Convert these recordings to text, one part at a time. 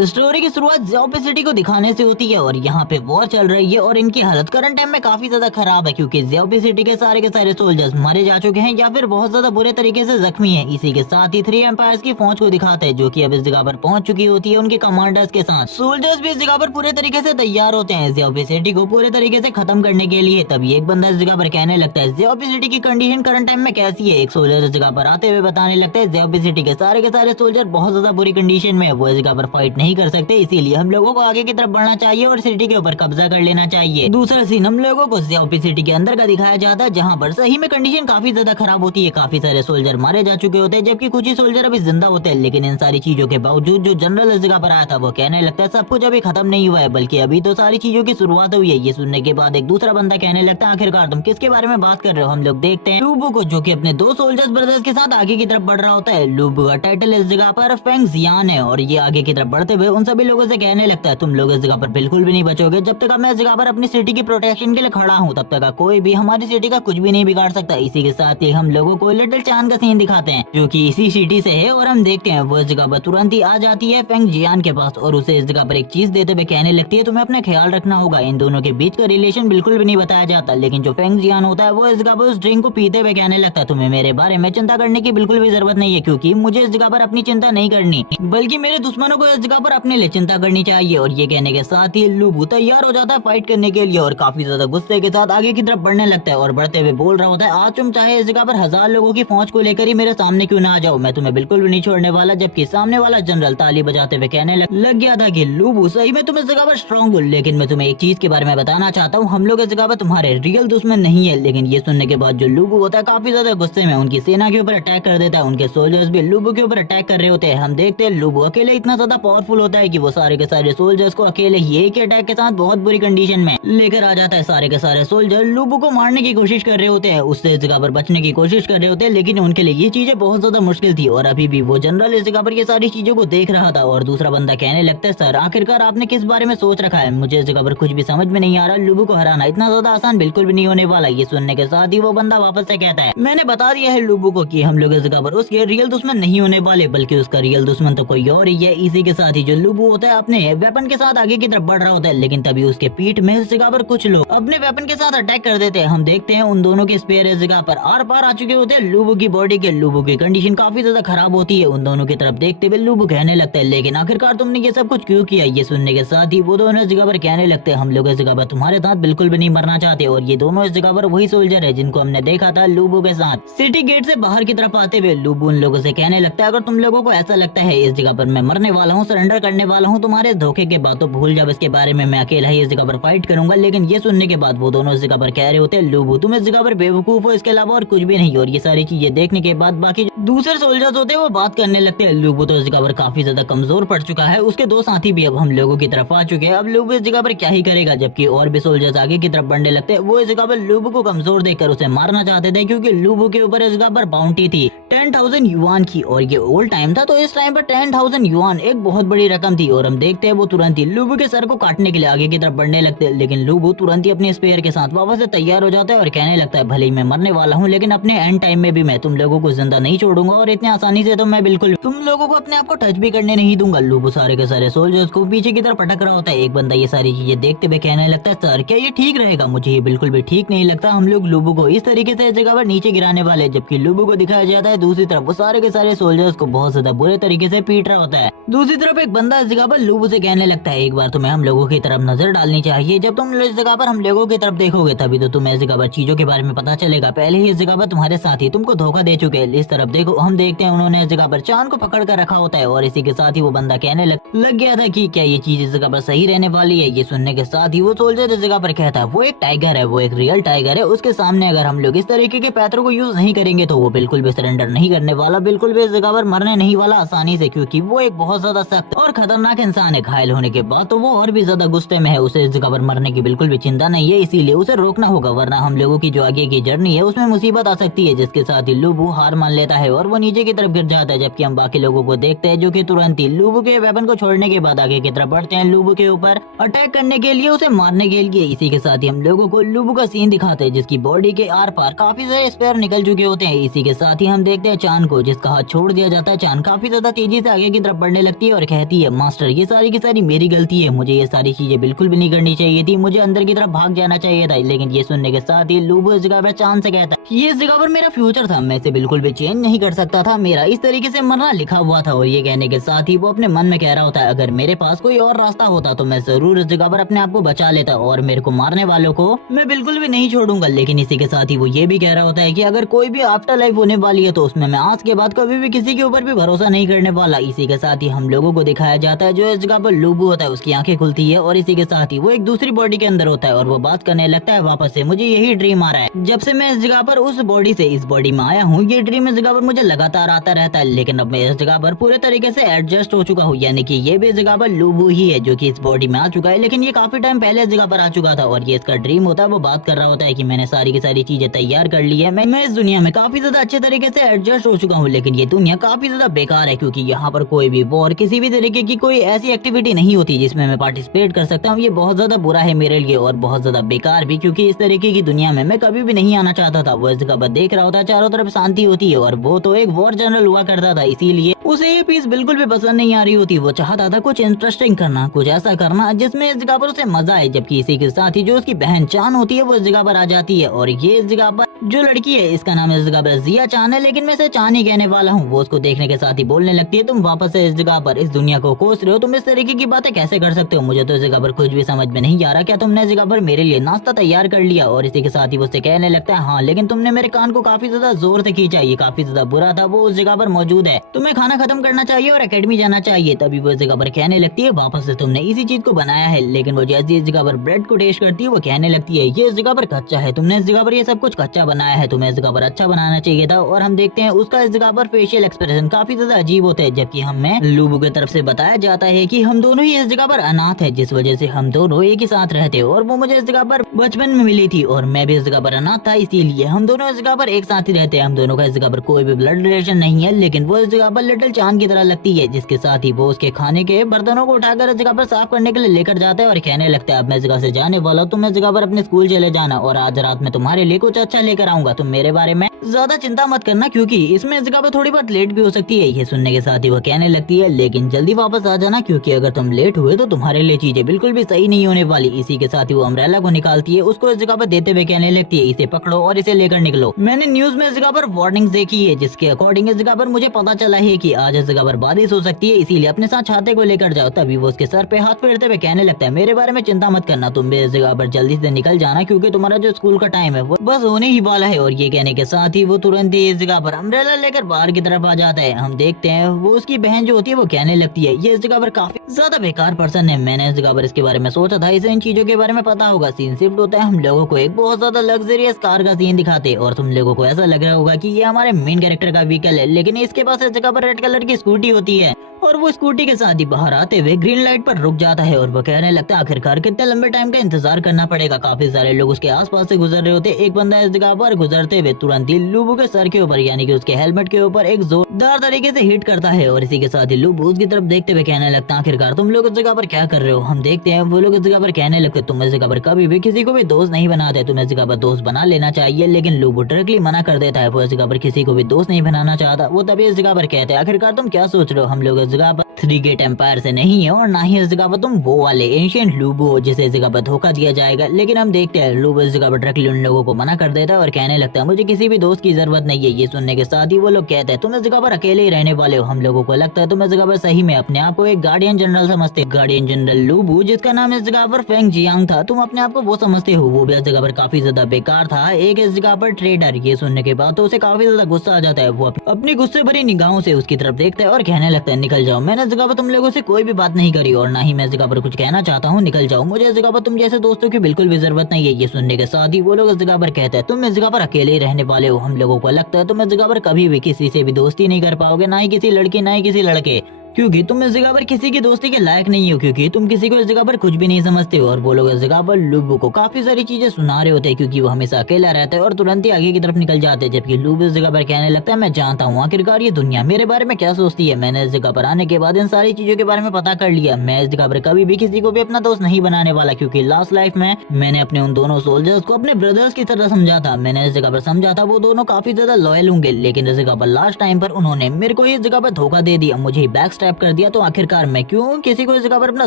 Story की शुरुआत zombie city को दिखाने से होती है और यहाँ पे वॉर चल रही है और इनकी हालत करंट टाइम में काफी ज्यादा खराब है क्योंकि ज़ोंबी सिटी के सारे सोल्जर्स मारे जा चुके हैं या फिर बहुत ज्यादा बुरे तरीके से जख्मी हैं। इसी के साथ ही 3 एम्पायर्स की फौज को दिखाते हैं जो कि अब इस जगह पर पहुंच चुकी होती है उनके कमांडर्स के साथ। सोल्जर्स भी इस जगह पर पूरे तरीके से तैयार होते हैं ज़ोंबी सिटी को पूरे तरीके से खत्म करने के लिए। तभी एक बंदा इस जगह पर कहने लगता है ज़ोंबी सिटी की कंडीशन करंट टाइम में कैसी है। एक सोल्जर इस जगह पर आते हुए बताने लगता है ज़ोंबी सिटी के सारे सोल्जर बहुत ज्यादा बुरी कंडीशन में है, वो इस जगह पर फाइट नहीं कर सकते, इसीलिए हम लोगों को आगे की तरफ बढ़ना चाहिए और सिटी के ऊपर कब्जा कर लेना चाहिए। दूसरा सीन हम लोगों को ज़ोंबी सिटी के अंदर का दिखाया जाता है जहाँ पर सही में कंडीशन काफी ज्यादा खराब होती है। काफी सारे सोल्जर मारे जा चुके होते हैं जबकि कुछ ही सोल्जर अभी जिंदा होते हैं। लेकिन इन सारी चीजों के बावजूद जो जनरल इस जगह पर आया था वो कहने लगता है सब कुछ अभी खत्म नहीं हुआ है बल्कि अभी तो सारी चीजों की शुरुआत हुई है। ये सुनने के बाद एक दूसरा बंदा कहने लगता है आखिरकार तुम किसके बारे में बात कर रहे हो। हम लोग देखते हैं लूबू को जो कि अपने 2 सोल्जर्स ब्रदर्स के साथ आगे की तरफ बढ़ रहा होता है। लूबू का टाइटल इस जगह पर फेंग जियान है और ये आगे की तरफ बढ़ते हुए उन सभी लोगों से कहने लगता है तुम लोग इस जगह पर बिल्कुल भी नहीं बचोगे। जब तक मैं इस जगह पर अपनी सिटी की प्रोटेक्शन के लिए खड़ा हूँ तब तक कोई भी हमारी सिटी का कुछ भी नहीं बिगाड़ सकता। इसी के साथ ही हम लोगों को लिटिल चांद का सीन दिखाते हैं जो कि इसी सिटी से है और हम देखते हैं वो इस जगह पर तुरंत ही आ जाती है फेंग जियान के पास और उसे इस जगह पर एक चीज देते हुए कहने लगती है तुम्हें अपना ख्याल रखना होगा। इन दोनों के बीच का रिलेशन बिल्कुल भी नहीं बताया जाता लेकिन जो फेंग जियान होता है वो इस जगह पर उस ड्रिंक को पीते हुए कहने लगता है तुम्हें मेरे बारे में चिंता करने की बिल्कुल भी जरूरत नहीं है क्योंकि मुझे इस जगह पर अपनी चिंता नहीं करनी बल्कि मेरे दुश्मनों को इस जगह पर अपने लिए चिंता करनी चाहिए। और ये कहने के साथ ही लूबू तैयार हो जाता है फाइट करने के लिए और काफी ज्यादा गुस्से के साथ आगे की तरफ बढ़ने लगता है और बढ़ते हुए बोल रहा होता है आज तुम चाहे इस जगह पर 1000 लोगों की फौज को लेकर ही मेरे सामने क्यों ना आ जाओ, मैं तुम्हें बिल्कुल भी नहीं छोड़ने वाला। जबकि सामने वाला जनरल ताली बजाते हुए कहने लग गया था कि लूबू सही में तुम इस जगह पर स्ट्रांग हो लेकिन मैं तुम्हें एक चीज के बारे में बताना चाहता हूँ हम लोग इस जगह पर तुम्हारे रियल दुश्मन नहीं है। लेकिन ये सुनने के बाद जो लूबू होता है काफी ज्यादा गुस्से में उनकी सेना के ऊपर अटैक कर देता है। उनके सोल्जर्स भी लूबू के ऊपर अटैक कर रहे होते हैं। हम देखते हैं लूबू अकेले इतना ज्यादा पावरफुल होता है कि वो सारे के सारे सोल्जर्स को अकेले ही एक ही अटैक के साथ बहुत बुरी कंडीशन में लेकर आ जाता है। सारे के सारे सोल्जर लूबू को मारने की कोशिश कर रहे होते हैं, उससे इस जगह पर बचने की कोशिश कर रहे होते हैं लेकिन उनके लिए ये चीजें बहुत ज्यादा मुश्किल थी और अभी भी वो जनरल इस जगह पर ये सारी चीजों को देख रहा था। और दूसरा बंदा कहने लगता है सर आखिरकार आपने किस बारे में सोच रखा है, मुझे इस जगह पर कुछ भी समझ में नहीं आ रहा। लूबू को हराना इतना ज्यादा आसान बिल्कुल भी नहीं होने वाला। ये सुनने के साथ ही वो बंदा वापस से कहता है मैंने बता दिया है लूबू को कि हम लोग इस जगह पर उसके रियल दुश्मन नहीं होने वाले बल्कि उसका रियल दुश्मन तो कोई और ही है। इसी के साथ ही जो लूबू होता है अपने वेपन के साथ आगे की तरफ बढ़ रहा होता है लेकिन तभी उसके पीठ में इस जगह पर कुछ लोग अपने वेपन के साथ अटैक कर देते हैं। हम देखते हैं उन दोनों के स्पेयर इस जगह पर आर पार आ चुके होते हैं लूबू की बॉडी के। लूबू की कंडीशन काफी ज्यादा खराब होती है। उन दोनों की तरफ देखते हुए लूबू कहने लगता है लेकिन आखिरकार तुमने ये सब कुछ क्यों किया। ये सुनने के साथ ही वो दोनों इस जगह पर कहने लगते हैं हम लोग इस जगह पर तुम्हारे साथ बिल्कुल भी नहीं मरना चाहते। और ये दोनों इस जगह पर वही सोल्जर है जिनको हमने देखा था लूबू के साथ सिटी गेट से बाहर की तरफ आते हुए। लूबू उन लोगों से कहने लगता है अगर तुम लोगों को ऐसा लगता है इस जगह पर मैं मरने वाला हूँ सरेंडर करने वाला हूँ तुम्हारे धोखे के बाद तो भूल जाओ इसके बारे में, मैं अकेला ही इस जगह पर फाइट करूंगा। लेकिन ये सुनने के बाद वो दोनों इस जगह पर कह रहे होते हैं लूबू तुम इस जगह पर बेवकूफ हो, इसके अलावा और कुछ भी नहीं। और ये सारी चीजें देखने के बाद बाकी दूसरे सोल्जर्स होते हैं वो बात करने लगते हैं लूबू तो इस जगह पर काफी ज्यादा कमजोर पड़ चुका है, उसके 2 साथी भी अब हम लोगों की तरफ आ चुके हैं, अब लूबू इस जगह पर क्या ही करेगा। जबकि और भी सोल्जर्स आगे की तरफ बढ़ने लगते हैं। वो इस जगह पर लूबू को कमजोर देखकर उसे मारना चाहते थे क्योंकि लूबू के ऊपर इस जगह पर बाउंटी थी 10,000 युआन की और ये ओल्ड टाइम था तो इस टाइम पर 10,000 युआन एक बहुत बड़ी रकम थी। और हम देखते हैं वो तुरंत ही लूबू के सर को काटने के लिए आगे की तरफ बढ़ने लगते हैं लेकिन लूबू तुरंत ही अपने स्पेयर के साथ वापस से तैयार हो जाता है और कहने लगता है भले ही मैं मरने वाला हूँ लेकिन अपने एंड टाइम में भी मैं तुम लोगों को जिंदा नहीं छोड़ूंगा और इतने आसानी से तो मैं बिल्कुल तुम लोगों को अपने आप को टच भी करने नहीं दूंगा। लूबू सारे के सारे सोल्जर्स को पीछे की तरफ पटक रहा होता है। एक बंदा ये सारी चीजें देखते हुए कहने लगता है सर क्या ये ठीक रहेगा, मुझे ये बिल्कुल भी ठीक नहीं लगता, हम लोग लूबू को इस तरीके से इस जगह पर नीचे गिराने वाले। जबकि लूबू को दिखाया जाता है दूसरी तरफ वो सारे के सारे सोल्जर्स को बहुत ज्यादा बुरे तरीके से पीट रहा होता है। दूसरी तरफ एक बंदा इस जगह पर लूबू से कहने लगता है एक बार तुम्हें हम लोगों की तरफ नजर डालनी चाहिए, जब तुम इस जगह पर हम लोगों की तरफ देखोगे तभी तो तुम्हें इस जगह पर चीजों के बारे में पता चलेगा। पहले ही इस जगह पर तुम्हारे साथी तुमको धोखा दे चुके हैं। इस तरफ देखो हम देखते हैं उन्होंने इस जगह पर चांद को पकड़ कर रखा होता है और इसी के साथ ही वो बंदा कहने लग गया था कि क्या ये चीज इस जगह पर सही रहने वाली है। ये सुनने के साथ ही वो सोल्जर इस जगह पर कहता है वो एक टाइगर है, वो एक रियल टाइगर है, उसके सामने अगर हम लोग इस तरीके के पैतरों को यूज नहीं करेंगे तो वो बिल्कुल भी सरेंडर नहीं करने वाला, बिल्कुल भी इस जगह पर मरने नहीं वाला आसानी से क्योंकि वो एक बहुत ज्यादा सख्त और खतरनाक इंसान है। घायल होने के बाद तो वो और भी ज्यादा गुस्से में है, उसे इस जगह पर मरने की बिल्कुल भी चिंता नहीं है, इसीलिए उसे रोकना होगा वरना हम लोगों की जो आगे की जर्नी है उसमें मुसीबत आ सकती है। जिसके साथ ही लूबू हार मान लेता है और वो नीचे की तरफ गिर जाता है। जबकि हम बाकी लोगों को देखते हैं जो कि तुरंत ही लूबू के वेपन को छोड़ने के बाद आगे की तरफ बढ़ते हैं लूबू के ऊपर अटैक करने के लिए, उसे मारने के लिए। इसी के साथ ही हम लोगों को लूबू का सीन दिखाते हैं जिसकी बॉडी के आर पार काफी सारे स्पेयर निकल चुके होते हैं। इसी के साथ ही हम देखते हैं चांद को जिसका हाथ छोड़ दिया जाता है। चांद काफी ज्यादा तेजी से आगे की तरफ बढ़ने लगती है और कहती कहती है मास्टर ये सारी की सारी मेरी गलती है, मुझे ये सारी चीजें बिल्कुल भी नहीं करनी चाहिए थी, मुझे अंदर की तरफ भाग जाना चाहिए था। लेकिन ये सुनने के साथ ही लूबू इस जगह पर चांद से कहता है ये इस जगह पर मेरा फ्यूचर था, मैं इसे बिल्कुल भी चेंज नहीं कर सकता था, मेरा इस तरीके से मरना लिखा हुआ था। और ये कहने के साथ ही वो अपने मन में कह रहा होता है अगर मेरे पास कोई और रास्ता होता तो मैं जरूर इस जगह पर अपने आप को बचा लेता और मेरे को मारने वालों को मैं बिल्कुल भी नहीं छोड़ूंगा। लेकिन इसी के साथ ही वो ये भी कह रहा होता है कि अगर कोई भी आफ्टर लाइफ होने वाली है तो उसमें मैं आज के बाद कभी भी किसी के ऊपर भी भरोसा नहीं करने वाला। इसी के साथ ही हम लोगों को दिखाया जाता है जो इस जगह पर लूबू होता है उसकी आंखें खुलती है और इसी के साथ ही वो एक दूसरी बॉडी के अंदर होता है और वो बात करने लगता है वापस से मुझे यही ड्रीम आ रहा है, जब से मैं इस जगह पर उस बॉडी से इस बॉडी में आया हूँ ये ड्रीम इस जगह पर मुझे लगातार आता रहता है। लेकिन अब मैं इस जगह पर पूरे तरीके से एडजस्ट हो चुका हूँ, यानी कि ये भी इस जगह पर लूबू ही है जो कि इस बॉडी में आ चुका है, लेकिन ये काफी टाइम पहले इस जगह पर आ चुका था और ये इसका ड्रीम होता है। वो बात कर रहा होता है कि मैंने सारी की सारी चीजें तैयार कर ली है, मैं इस दुनिया में काफी ज्यादा अच्छे तरीके से एडजस्ट हो चुका हूँ, लेकिन ये दुनिया काफी ज्यादा बेकार है क्योंकि यहाँ पर कोई भी वॉर किसी भी तरीके की कोई ऐसी एक्टिविटी नहीं होती जिसमें मैं पार्टिसिपेट कर सकता हूँ। ये बहुत ज्यादा बुरा है मेरे लिए और बहुत ज्यादा बेकार भी, क्योंकि इस तरीके की दुनिया में मैं कभी भी नहीं आना चाहता था। वो इस जगह पर देख रहा होता है चारों तरफ शांति होती है और वो तो एक वॉर जनरल हुआ करता था, इसीलिए उसे ये पीस बिल्कुल भी पसंद नहीं आ रही होती। वो चाहता था कुछ इंटरेस्टिंग करना, कुछ ऐसा करना जिसमें इस जगह पर उसे मजा आए। जबकि इसी के साथ ही जो उसकी बहन चान होती है वो इस जगह पर आ जाती है और ये इस जगह पर जो लड़की है इसका नाम इस जगह पर जिया चान है, लेकिन मैं इसे चान ही कहने वाला हूँ। वो उसको देखने के साथ ही बोलने लगती है तुम वापस से इस जगह पर इस दुनिया को कोस रहे हो, तुम इस तरीके की बातें कैसे कर सकते हो, मुझे तो इस जगह पर कुछ भी समझ में नहीं आ रहा, क्या तुमने इस जगह पर मेरे लिए नाश्ता तैयार कर लिया। और इसी के साथ ही वो उससे कहने लगता है हाँ, लेकिन तुमने मेरे कान को काफी ज्यादा जोर से खींचा, ये काफी ज्यादा बुरा था, वो उस जगह पर मौजूद है, तुम्हें खाना खत्म करना चाहिए और एकेडमी जाना चाहिए। तभी वो इस जगह पर कहने लगती है वापस से तुमने इसी चीज को बनाया है। लेकिन वो जैसे इस जगह पर ब्रेड को टेस्ट करती है वो कहने लगती है ये इस जगह पर कच्चा है, तुमने इस जगह पर ये सब कुछ कच्चा बनाया है, तुम्हें इस जगह पर अच्छा बनाना चाहिए था। और हम देखते हैं उसका इस जगह पर फेशियल एक्सप्रेशन काफी ज्यादा अजीब होता है, जबकि हमें लूबू की तरफ से बताया जाता है कि हम दोनों ही इस जगह पर अनाथ है, जिस वजह से हम दोनों एक ही साथ रहते हैं और वो मुझे इस जगह पर बचपन में मिली थी और मैं भी इस जगह पर अनाथ था, इसीलिए हम दोनों इस जगह पर एक साथ ही रहते हैं। हम दोनों का इस जगह पर कोई भी ब्लड रिलेशन नहीं है, लेकिन वो इस जगह पर लिटिल चांद की तरह लगती है, जिसके साथ ही वो उसके खाने के बर्तनों को उठाकर इस जगह पर साफ करने के लिए लेकर जाता है और कहने लगता है अब मैं इस जगह से जाने वाला हूँ, तुम इस जगह पर अपने स्कूल चले जाना और आज रात में तुम्हारे लिए कुछ अच्छा लेकर आऊंगा, तुम मेरे बारे में ज्यादा चिंता मत करना क्योंकि इसमें इस जगह पर थोड़ी बहुत लेट भी हो सकती है। ये सुनने के साथ ही वो कहने लगती है लेकिन जल्दी वापस आ जाना क्योंकि अगर तुम लेट हुए तो तुम्हारे लिए चीजें बिल्कुल भी सही नहीं होने वाली। इसी के साथ ही वो अम्ब्रेला को निकालती है, उसको इस जगह पर देते हुए कहने लगती है इसे पकड़ो और इसे लेकर निकलो। मैंने न्यूज में इस जगह पर वार्निंग देखी है जिसके अकॉर्डिंग इस जगह पर मुझे पता चला है कि आज इस जगह पर बारिश हो सकती है, इसीलिए अपने साथ छाते को लेकर जाओ। तभी वो उसके सर पे हाथ फेरते हुए कहने लगता है मेरे बारे में चिंता मत करना, तुम भी इस जगह पर जल्दी से निकल जाना क्योंकि तुम्हारा जो स्कूल का टाइम है वो बस होने ही वाला है। और ये कहने के साथ ही वो तुरंत ही इस जगह पर अम्ब्रेला लेकर बाहर की तरफ आ जाता है। हम देखते हैं वो उसकी बहन जो होती है वो कहने लगती है ये इस जगह पर काफी ज्यादा बेकार पर्सन है, मैंने इस जगह पर इसके बारे में सोचा था, इसे इन चीजों के बारे में पता होगा। सीन शिफ्ट होता है, हम लोगों को एक बहुत ज्यादा लग्जरियस कार का सीन दिखाते और तुम लोगों को ऐसा लग रहा होगा कि ये हमारे मेन कैरेक्टर का व्हीकल है, लेकिन इसके पास इस जगह पर रेड कलर की स्कूटी होती है और वो स्कूटी के साथ ही बाहर आते हुए ग्रीन लाइट पर रुक जाता है और वो कहने लगता है आखिरकार कितने लंबे टाइम का इंतजार करना पड़ेगा। काफी सारे लोग उसके आसपास से गुजर रहे होते, एक बंदा इस जगह पर गुजरते हुए तुरंत ही लूबू के सर के ऊपर यानी कि उसके हेलमेट के ऊपर एक जोरदार तरीके से हिट करता है और इसी के साथ ही लूबू उसकी तरफ देखते हुए कहने लगता है आखिरकार तुम लोग इस जगह पर क्या कर रहे हो। हम देखते हैं वो लोग इस जगह पर कहने लगते तुम इस जगह पर कभी भी किसी को भी दोस्त नहीं बनाते, तुम्हें इस जगह पर दोस्त बना लेना चाहिए। लेकिन लूबू डायरेक्टली मना कर देता है, वो इस जगह पर किसी को भी दोस्त नहीं बनाना चाहता। वो तभी इस जगह पर कहते हैं आखिरकार तुम क्या सोच रहे हो, हम लोग इस जगह पर 3 गेट एम्पायर से नहीं है और ना ही इस जगह पर तुम वो वाले एंशिएंट लूबू हो जिसे इस जगह पर धोखा दिया जाएगा। लेकिन हम देखते हैं लूबू इस जगह पर डायरेक्टली उन लोगों को मना कर देता है और कहने लगता है मुझे किसी भी दोस्त की जरूरत नहीं है। ये सुनने के साथ ही वो लोग कहते हैं तुम इस जगह पर अकेले ही रहने वाले हो, हम लोगों को लगता है तुम इस जगह पर सही में अपने आप को एक गार्डियन जनरल समझते, गार्डियन जनरल लूबू जिसका नाम इस जगह पर फेंग जियांग था, तुम अपने आप को वो समझते हो, वो भी इस जगह पर काफी ज्यादा बेकार था, एक इस जगह पर ट्रेडर। ये सुनने के बाद तो उसे काफी ज्यादा गुस्सा आ जाता है, वो अपनी गुस्से भरी निगाहों से उसकी तरफ देखता है और कहने लगता है निकल जाओ, मैंने इस जगह पर तुम लोगों से कोई भी बात नहीं करी और ना ही मैं इस जगह पर कुछ कहना चाहता हूँ, निकल जाओ, मुझे इस जगह पर तुम जैसे दोस्तों की बिल्कुल भी जरूरत नहीं है। ये सुनने के साथ ही वो लोग इस जगह पर कहते हैं तुम इस जगह पर अकेले ही रहने वाले हो, हम लोगों को लगता है तुम इस जगह पर कभी भी किसी से भी दोस्ती नहीं कर पाओगे, ना ही किसी लड़की ना ही किसी लड़के, क्योंकि तुम इस जगह पर किसी की दोस्ती के लायक नहीं हो, क्योंकि तुम किसी को इस जगह पर कुछ भी नहीं समझते हो। और वो लोग इस जगह पर लूबू को काफी सारी चीजें सुना रहे होते हैं क्योंकि वो हमेशा अकेला रहता है और तुरंत ही आगे की तरफ निकल जाते हैं। जबकि लूबू इस जगह पर कहने लगता है मैं जानता हूँ आखिरकार ये दुनिया मेरे बारे में क्या सोचती है, मैंने इस जगह पर आने के बाद इन सारी चीजों के बारे में पता कर लिया, मैं इस जगह पर कभी भी किसी को भी अपना दोस्त नहीं बनाने वाला, क्योंकि लास्ट लाइफ में मैंने अपने उन दोनों सोल्जर्स को अपने ब्रदर्स की तरह समझा था, मैंने इस जगह पर समझा था वो दोनों काफी ज्यादा लॉयल होंगे, लेकिन इस जगह पर लास्ट टाइम पर उन्होंने मेरे को इस जगह पर धोखा दे दिया, मुझे बैक ट्रैप कर दिया, तो आखिरकार मैं क्यों किसी को इस जगह पर अपना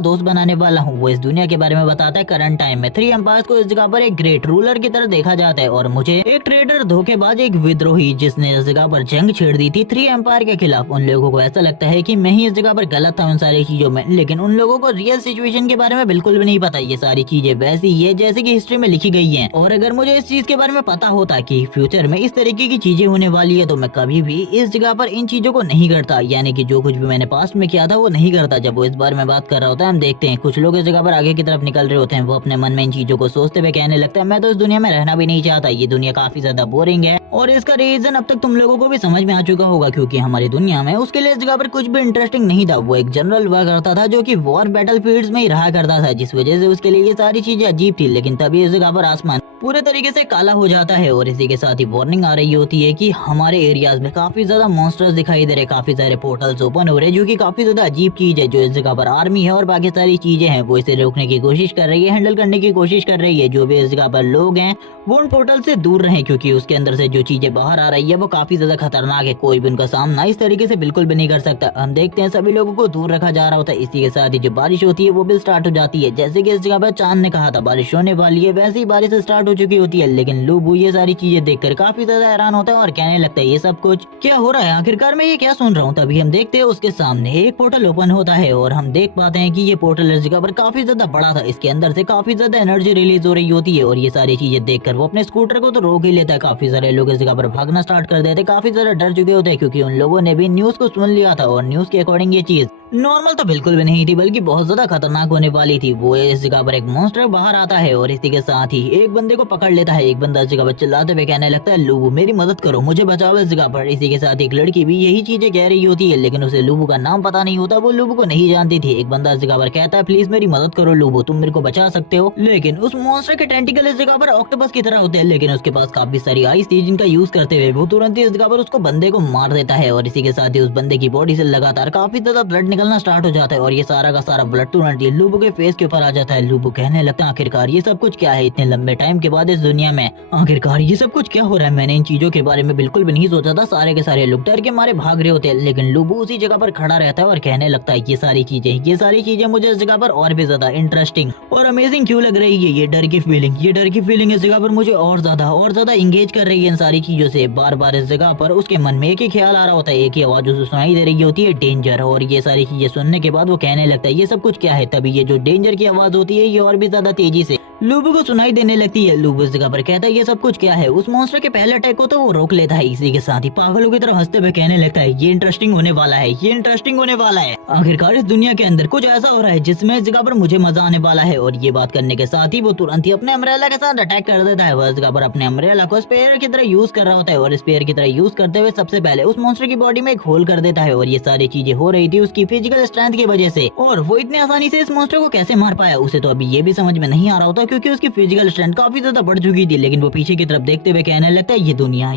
दोस्त बनाने वाला हूँ। वो इस दुनिया के बारे में बताता है। करंट टाइम में 3 एम्पायर्स को इस जगह पर एक ग्रेट रूलर की तरह देखा जाता है और मुझे एक ट्रेडर, धोखेबाज, एक विद्रोही जिसने इस जगह पर जंग छेड़ दी थी 3 एम्पायर के खिलाफ। उन लोगों को ऐसा लगता है कि मैं ही इस जगह पर गलत था उन सारी चीजों में, लेकिन उन लोगों को रियल सिचुएशन के बारे में बिल्कुल भी नहीं पता। ये सारी चीजें वैसी ही है जैसे कि हिस्ट्री में लिखी गई है, और अगर मुझे इस चीज के बारे में पता होता कि फ्यूचर में इस तरीके की चीजें होने वाली है, तो मैं कभी भी इस जगह पर इन चीजों को नहीं करता। यानी कि जो कुछ भी मैंने पास्ट में किया था वो नहीं करता। जब वो इस बारे में बात कर रहा होता है, हम देखते हैं कुछ लोग इस जगह पर आगे की तरफ निकल रहे होते हैं। वो अपने मन में इन चीजों को सोचते हुए कहने लगता है, मैं तो इस दुनिया में रहना भी नहीं चाहता, ये दुनिया काफी ज्यादा बोरिंग है। और इसका रीजन अब तक तुम लोगों को भी समझ में आ चुका होगा, क्योंकि हमारी दुनिया में उसके लिए इस जगह पर कुछ भी इंटरेस्टिंग नहीं था। वो एक जनरल हुआ करता था जो कि वॉर बैटल फील्ड्स में ही रहा करता था, जिस वजह से उसके लिए ये सारी चीजें अजीब थी। लेकिन तभी इस जगह पर आसमान पूरे तरीके से काला हो जाता है और इसी के साथ ही वार्निंग आ रही होती है कि हमारे एरियाज में काफी ज्यादा मॉन्स्टर्स दिखाई दे रहे, काफी सारे पोर्टल्स ओपन हो रहे हैं, जो कि काफी ज्यादा अजीब चीज है। जो इस जगह पर आर्मी है और बाकी सारी चीजें हैं वो इसे रोकने की कोशिश कर रही है, हैंडल करने की कोशिश कर रही है। जो भी इस जगह पर लोग हैं वो उन पोर्टल से दूर रहे, क्योंकि उसके अंदर से जो चीजें बाहर आ रही है वो काफी ज्यादा खतरनाक है। कोई भी उनका सामना इस तरीके से बिल्कुल भी नहीं कर सकता। हम देखते हैं सभी लोगों को दूर रखा जा रहा होता है। इसी के साथ ही जो बारिश होती है वो भी स्टार्ट हो जाती है। जैसे कि इस जगह पर चांद ने कहा था बारिश होने वाली है, वैसे ही बारिश स्टार्ट हो चुकी होती है। लेकिन लूबू ये सारी चीजें देखकर काफी ज्यादा हैरान होता है और कहने लगता है ये सब कुछ क्या हो रहा है, आखिरकार मैं ये क्या सुन रहा हूँ। तभी हम देखते हैं उसके सामने एक पोर्टल ओपन होता है और हम देख पाते हैं कि ये पोर्टल इस जगह पर काफी ज्यादा बड़ा था। इसके अंदर से काफी ज्यादा एनर्जी रिलीज हो रही होती है और ये सारी चीजें देखकर वो अपने स्कूटर को तो रोक ही लेता है। काफी सारे लोग इस जगह पर भागना स्टार्ट कर देते, काफी ज्यादा डर चुके होते हैं, क्योंकि उन लोगों ने भी न्यूज को सुन लिया था और न्यूज के अकॉर्डिंग ये चीज नॉर्मल तो बिल्कुल भी नहीं थी, बल्कि बहुत ज्यादा खतरनाक होने वाली थी। वो इस जगह पर एक मॉन्स्टर बाहर आता है और इसी के साथ ही एक बंदे को पकड़ लेता है। एक बंदा इस जगह पर चिल्लाते हुए कहने लगता है, लूबू मेरी मदद करो, मुझे बचाओ इस जगह पर। इसी के साथ एक लड़की भी यही चीजें कह रही होती है, लेकिन उसे लूबू का नाम पता नहीं होता, वो लूबू को नहीं जानती थी। एक बंदा इस जगह पर कहता है, प्लीज मेरी मदद करो लूबू, तुम मेरे को बचा सकते हो। लेकिन उस मॉन्स्टर के टेंटिकल इस जगह पर ऑक्टोपस की तरह होते हैं, लेकिन उसके पास काफी सारी आइस थी जिनका यूज करते हुए वो तुरंत ही इस जगह पर उसको बंदे को मार देता है। और इसी के साथ ही उस बंदे की बॉडी से लगातार काफी ज्यादा ब्लड निकलना स्टार्ट हो जाता है और ये सारा का सारा ब्लड तुरंत ही लूबू के फेस के ऊपर आ जाता है। लूबू कहने लगता है, आखिरकार ये सब कुछ क्या है, इतने लंबे टाइम के बाद इस दुनिया में आखिरकार ये सब कुछ क्या हो रहा है। मैंने इन चीजों के बारे में बिल्कुल भी नहीं सोचा था। सारे के सारे लोग डर के मारे भाग रहे होते हैं, लेकिन लूबू उसी जगह पर खड़ा रहता है और कहने लगता है, ये सारी चीजें मुझे इस जगह पर और भी ज्यादा इंटरेस्टिंग और अमेजिंग क्यों लग रही है। ये डर की फीलिंग इस जगह पर मुझे और ज्यादा इंगेज कर रही है इन सारी चीजों से। बार बार इस जगह पर उसके मन में एक ही ख्याल आ रहा होता है, एक ही आवाज उसे सुनाई दे रही होती है, डेंजर। और ये सारी चीजें सुनने के बाद वो कहने लगता है, ये सब कुछ क्या है। तभी ये जो डेंजर की आवाज होती है ये और भी ज्यादा तेजी से लूबू को सुनाई देने लगती है। लूबू इस जगह पर कहता है, ये सब कुछ क्या है। उस मॉन्स्टर के पहले अटैक को तो वो रोक लेता है। इसी के साथ ही पागलों की तरह हंसते हुए कहने लगता है, ये इंटरेस्टिंग होने वाला है, आखिरकार इस दुनिया के अंदर कुछ ऐसा हो रहा है जिसमें इस जगह पर मुझे मजा आने वाला है। और ये बात करने के साथ ही वो तुरंत ही अपने अम्ब्रेला के साथ अटैक कर देता है। वह इस जगह पर अपने अम्ब्रेला को स्पेयर की तरह यूज कर रहा होता है और स्पेयर की तरह यूज करते हुए सबसे पहले उस मॉन्स्टर की बॉडी में एक होल कर देता है। और ये सारी चीजें हो रही थी उसकी फिजिकल स्ट्रेंथ की वजह से, और वो इतनी आसानी से इस मॉन्स्टर को कैसे मार पाया उसे तो अभी ये भी समझ में नहीं आ रहा होता, क्योंकि उसकी फिजिकल स्ट्रेंथ काफी ज्यादा बढ़ चुकी थी। लेकिन वो पीछे की तरफ देखते हुए कहने लगता है, ये दुनिया